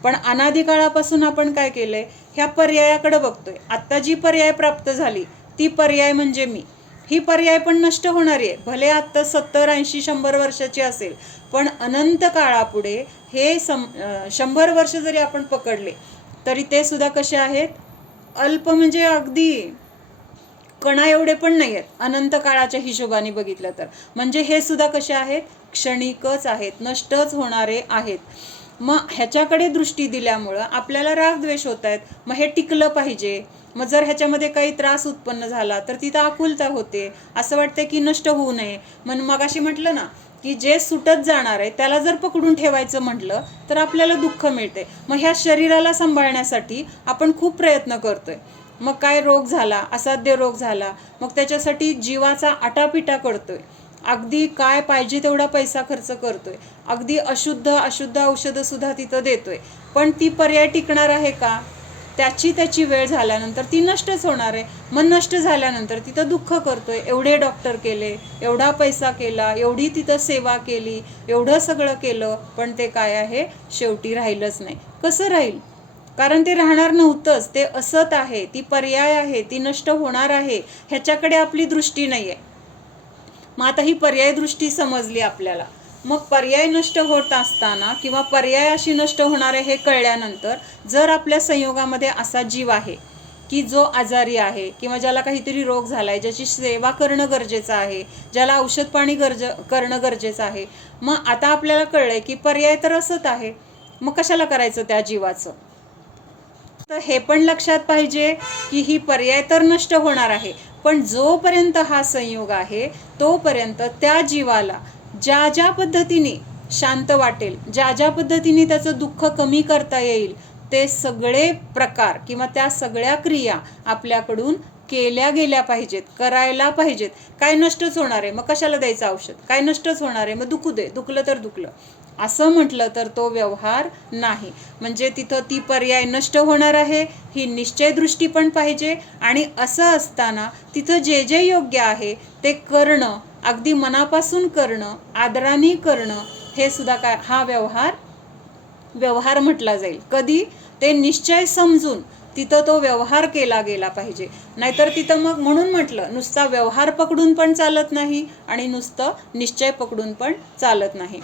पण अनादिकाळापासून आपण काय केलंय, ह्या पर्यायाकडे बघतोय. आत्ता जी पर्याय प्राप्त झाली ती पर्याय म्हणजे मी. ही पर्याय पण नष्ट होणारी आहे. भले आत्ता 70, 80, 100 वर्षाची असेल, पण अनंत काळापुढे हे 100 वर्ष जरी आपण पकडले तरी ते सुद्धा कसे आहेत, अल्प, म्हणजे अगदी कणा एवढे पण नाही आहेत अनंत काळाच्या हिशोबाने बघितलं तर. म्हणजे हे सुद्धा कसे आहेत, क्षणिकच आहेत, नष्टच होणारे आहेत. मग ह्याच्याकडे दृष्टी दिल्यामुळं आपल्याला रागद्वेष होत आहेत. मग हे टिकलं पाहिजे. मग जर ह्याच्यामध्ये काही त्रास उत्पन्न झाला तर तिथं आकुलता होते, असं वाटतं की नष्ट होऊ नये. मग मगाशी म्हटलं ना की जे सुटत जाणार आहे त्याला जर पकडून ठेवायचं म्हटलं तर आपल्याला दुःख मिळते. मग ह्या शरीराला सांभाळण्यासाठी आपण खूप प्रयत्न करतोय. मग काय रोग झाला, असाध्य रोग झाला, मग त्याच्यासाठी जीवाचा आटापिटा करतोय, अगदी काय पाहिजे तेवढा पैसा खर्च करतोय, अगदी अशुद्ध औषधंसुद्धा तिथं देतोय. पण ती पर्याय टिकणार आहे का? त्याची वेळ झाल्यानंतर ती नष्टच होणार आहे. मग नष्ट झाल्यानंतर तिथं दुःख करतोय, एवढे डॉक्टर केले, एवढा पैसा केला, एवढी तिथं सेवा केली, एवढं सगळं केलं, पण ते काय आहे, शेवटी राहिलंच नाही. कसं राहील? कारण ते राहणार नव्हतंच. ते असत आहे, ती पर्याय आहे, ती नष्ट होणार आहे, ह्याच्याकडे आपली दृष्टी नाही आहे. मग आता ही पर्याय दृष्टी समजली आपल्याला. मग पर्याय नष्ट होत असताना किंवा पर्याय अशी नष्ट होणार आहे हे कळल्यानंतर जर आपल्या संयोगामध्ये असा जीव आहे की जो आजारी आहे किंवा ज्याला काहीतरी रोग झाला आहे, ज्याची सेवा करणं गरजेचं आहे, ज्याला औषध पाणी करणं गरजेचं आहे, मग आता आपल्याला कळलंय की पर्याय तर असत आहे, मग कशाला करायचं त्या जीवाचं? तर हे पण लक्षात पाहिजे की ही पर्याय तर नष्ट होणार आहे, पण जोपर्यंत हा संयोग आहे तोपर्यंत त्या जीवाला ज्या ज्या पद्धतीने शांत वाटेल, ज्या ज्या पद्धतीने त्याचं दुःख कमी करता येईल, ते सगळे प्रकार किंवा त्या सगळ्या क्रिया आपल्याकडून केल्या गेल्या पाहिजेत, करायला पाहिजेत. काय नष्टच होणार आहे, मग कशाला द्यायचं औषध? काय नष्टच होणार आहे, मग दुखू दे, दुखलं तर दुखलं, असं म्हटलं तर तो व्यवहार नाही. म्हणजे तिथं ती पर्याय नष्ट होणार आहे ही निश्चय दृष्टी पण पाहिजे. आणि असं असताना तिथं जे जे योग्य आहे ते करणं, अगदी मनापासून करणं, आदराने करणं, हे सुद्धा काय हा व्यवहार म्हटला जाईल. कधी? ते निश्चय समजून तिथं तो व्यवहार केला गेला पाहिजे. नाहीतर तिथं मग म्हणून म्हटलं, नुसता व्यवहार पकडून पण चालत नाही आणि नुसतं निश्चय पकडून पण चालत नाही.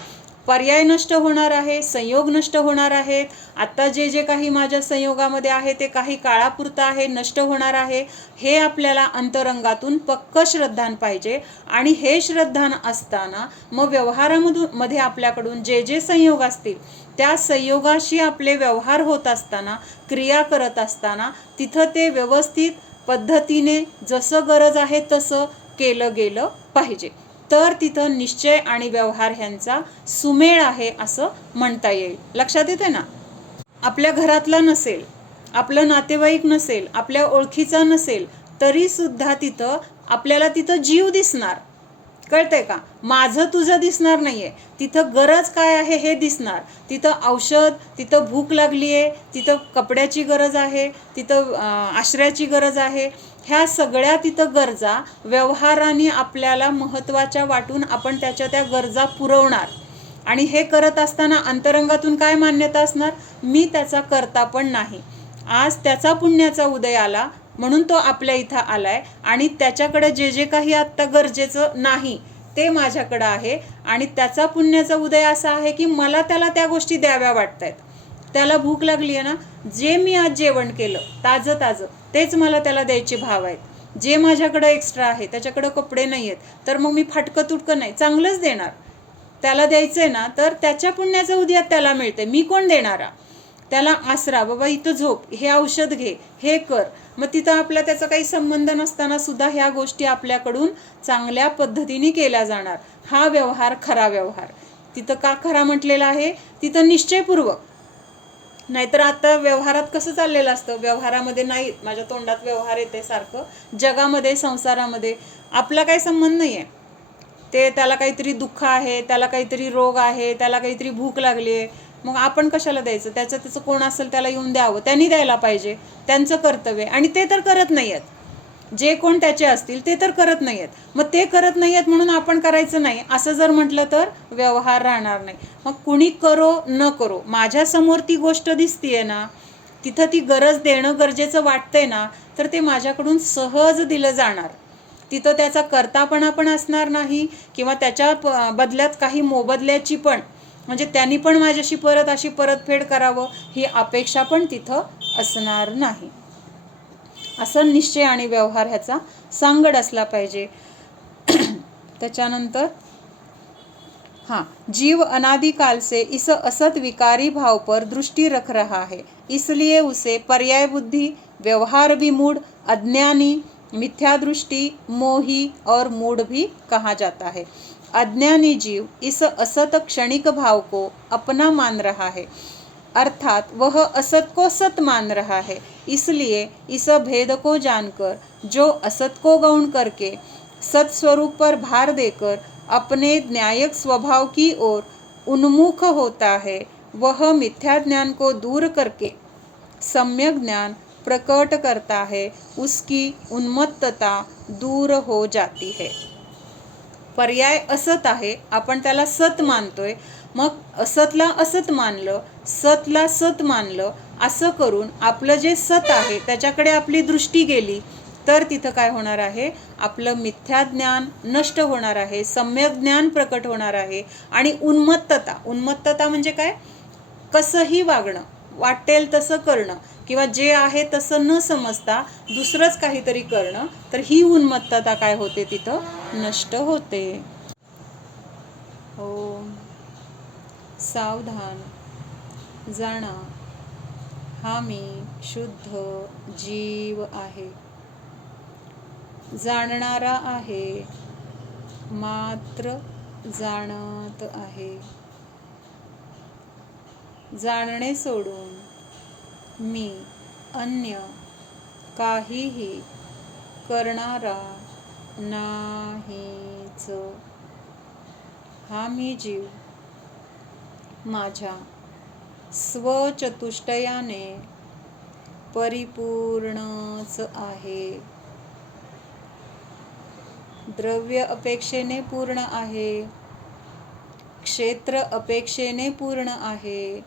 पर्याय नष्ट होणार आहे, संयोग नष्ट होणार आहेत. आता जे जे काही माझ्या संयोगामध्ये आहे ते काही काळापुरतं आहे, नष्ट होणार आहे, हे आपल्याला अंतरंगातून पक्क श्रद्धान पाहिजे. आणि हे श्रद्धान असताना मग व्यवहारामध्ये आपल्याकडून जे जे संयोग असतील त्या संयोगाशी आपले व्यवहार होत असताना, क्रिया करत असताना तिथं ते व्यवस्थित पद्धतीने जसं गरज आहे तसं केलं गेलं पाहिजे. तर तिथं निश्चय आणि व्यवहार ह्यांचा सुमेळ आहे असं म्हणता येईल. लक्षात येते ना? आपल्या घरातला नसेल, आपलं नातेवाईक नसेल, आपल्या ओळखीचा नसेल, तरी सुद्धा तिथं आपल्याला तिथं जीव दिसणार. कळतंय का? माझं तुझं दिसणार नाहीये. तिथं गरज काय आहे हे दिसणार. तिथं औषध, तिथं भूक लागली आहे, तिथं कपड्याची गरज आहे, तिथं आश्रयाची गरज आहे, ह्या सगळ्या तिथं गरजा व्यवहाराने आपल्याला महत्त्वाच्या वाटून आपण त्या गरजा पुरवणार. आणि हे करत असताना अंतरंगातून काय मान्यता असणार? मी त्याचा करता पण नाही. आज त्याचा पुण्याचा उदय आला म्हणून तो आपल्या इथं आलाय आणि त्याच्याकडे जे जे काही आत्ता गरजेचं नाही ते माझ्याकडं आहे. आणि त्याचा पुण्याचा उदय असा आहे की मला त्याला त्या गोष्टी द्याव्या वाटतायत. त्याला भूक लागली आहे ना, जे मी आज जेवण केलं ताजं तेच मला त्याला द्यायचे भाव आहेत. जे माझ्याकडं एक्स्ट्रा आहे, त्याच्याकडं कपडे नाही आहेत, तर मग मी फाटकं तुटकं नाही, चांगलंच देणार. त्याला द्यायचंय ना, तर त्याच्या पुण्याचं उद्या त्याला मिळते. मी कोण देणारा? त्याला आसरा, बाबा इथं झोप, हे औषध घे, हे कर. मग तिथं आपला त्याचा काही संबंध नसताना सुद्धा ह्या गोष्टी आपल्याकडून चांगल्या पद्धतीने केल्या जाणार. हा व्यवहार खरा व्यवहार. तिथं का खरा म्हटलेला आहे? तिथं निश्चयपूर्वक. नाहीतर आता व्यवहारात कसं चाललेलं असतं, व्यवहारामध्ये नाही, माझ्या तोंडात व्यवहार येते सारखं, जगामध्ये संसारामध्ये आपला काही संबंध नाही आहे. ते त्याला काहीतरी दुःख आहे, त्याला काहीतरी रोग आहे, त्याला काहीतरी भूक लागली आहे, मग आपण कशाला द्यायचं? त्याचं कोण असेल त्याला येऊन द्यावं, त्यांनी द्यायला पाहिजे, त्यांचं कर्तव्य. आणि ते तर करत नाही आहेत. जे कोण त्याचे असतील ते तर करत नाही आहेत. मग ते करत नाही आहेत म्हणून आपण करायचं नाही असं जर म्हटलं तर व्यवहार राहणार नाही. मग कुणी करो न करो, माझ्यासमोर ती गोष्ट दिसतीये ना, तिथं ती गरज देणं गरजेचं वाटतंय ना, तर ते माझ्याकडून सहज दिलं जाणार. तिथं त्याचा कर्तापणा पण असणार नाही किंवा त्याच्या बदल्यात काही मोबदल्याची पण, म्हणजे त्यांनी पण माझ्याशी अशी परतफेड करावं ही अपेक्षा पण तिथं असणार नाही. असं निश्चय आणि व्यवहार ह्याचा सांगड असला पाहिजे. त्याच्यानंतर जीव अनादिकाल से इस असत विकारी भाव पर दृष्टि रख रहा है, इसलिए उसे पर्याय बुद्धि, व्यवहार विमूढ़, अज्ञानी, मिथ्या दृष्टि, मोही और मूढ़ भी कहा जाता है. अज्ञानी जीव इस असत क्षणिक भाव को अपना मान रहा है, अर्थात वह असत को सत मान रहा है। इसलिए इस भेद को जानकर जो असत को गौण करके सत स्वरूप पर भार देकर अपने न्यायिक स्वभाव की ओर उन्मुख होता है, वह मिथ्या ज्ञान को दूर करके सम्यक ज्ञान प्रकट करता है, उसकी उन्मत्तता दूर हो जाती है। पर्याय असत आहे, आपण त्याला सत मानतोय, मग असतला असत मानलं, सतला सत मानलं, असं करून आपलं जे सत आहे त्याच्याकडे आपली दृष्टी गेली तर तिथं काय होणार आहे, आपलं मिथ्या ज्ञान नष्ट होणार आहे, सम्यक ज्ञान प्रकट होणार आहे आणि उन्मत्तता म्हणजे काय, कसंही वागणं, वाटेल तसं करणं किंवा जे आहे तसं न समजता दुसरंच काहीतरी करणं, तर ही उन्मत्तता काय होते, तिथं नष्ट होते. ओम. सावधान, जाणा हा मी शुद्ध जीव आहे, जाणणारा आहे, मात्र जाणत आहे. जाणणे सोडून मी अन्य काहीही करणारा नाहीच. हा मी जीव माझ्या स्वचतुष्टयाने परिपूर्णच आहे. द्रव्य अपेक्षेने पूर्ण आहे, क्षेत्र अपेक्षेने पूर्ण आहे,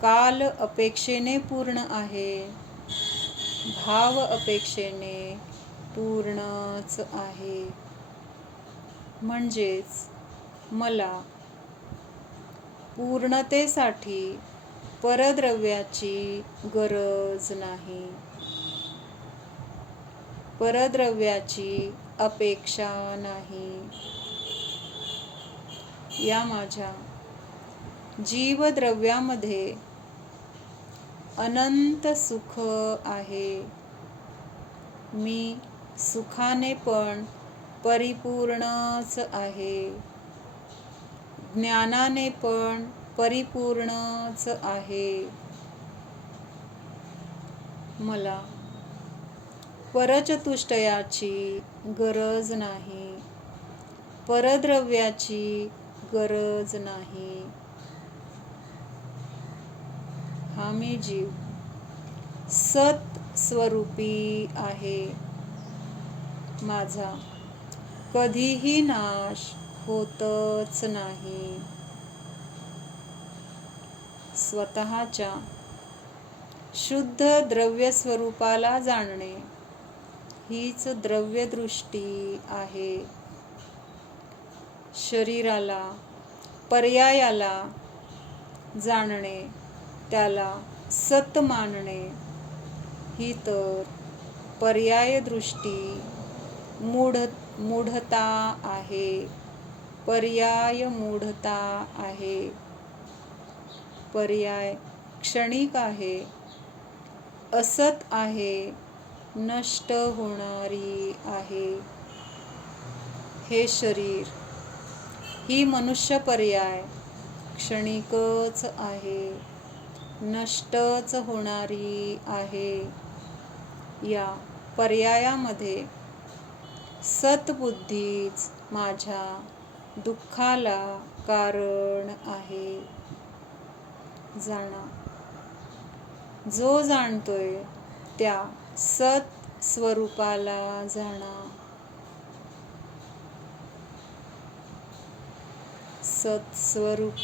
काल अपेक्षेने पूर्ण आहे, भाव अपेक्षेने पूर्णच आहे. म्हणजेच मला पूर्णतेसाठी परद्रव्याची गरज नाही, परद्रव्याची अपेक्षा नाही. या माझ्या जीवद्रव्यामध्ये अनंत सुख आहे. मी सुखाने पण परिपूर्णच आहे, ज्ञानाने पण परिपूर्णच आहे. मला परचतुष्टयाची गरज नाही, परद्रव्याची गरज नाही. हा मी जीव सत स्वरूपी आहे, माझा कधीही नाश होतच नाही. स्वतःच्या शुद्ध द्रव्य स्वरूपाला जाणणे हीच द्रव्यदृष्टी आहे. शरीराला, पर्यायाला जाणणे, त्याला सत मानणे ही तर पर्याय दृष्टी मूढता आहे, पर्याय मूढता आहे. पर्याय क्षणिक आहे, असत आहे, नष्ट होणारी आहे. हे शरीर, ही मनुष्य पर्याय क्षणिकच आहे, नष्टच होणारी आहे. या पर्यायामध्ये सतबुद्धीच माझ्या दुःखाला कारण आहे. जाणा, जो जाणतोय त्या सत स्वरूपाला जाणा. सत्स्वरूपोऽहम्.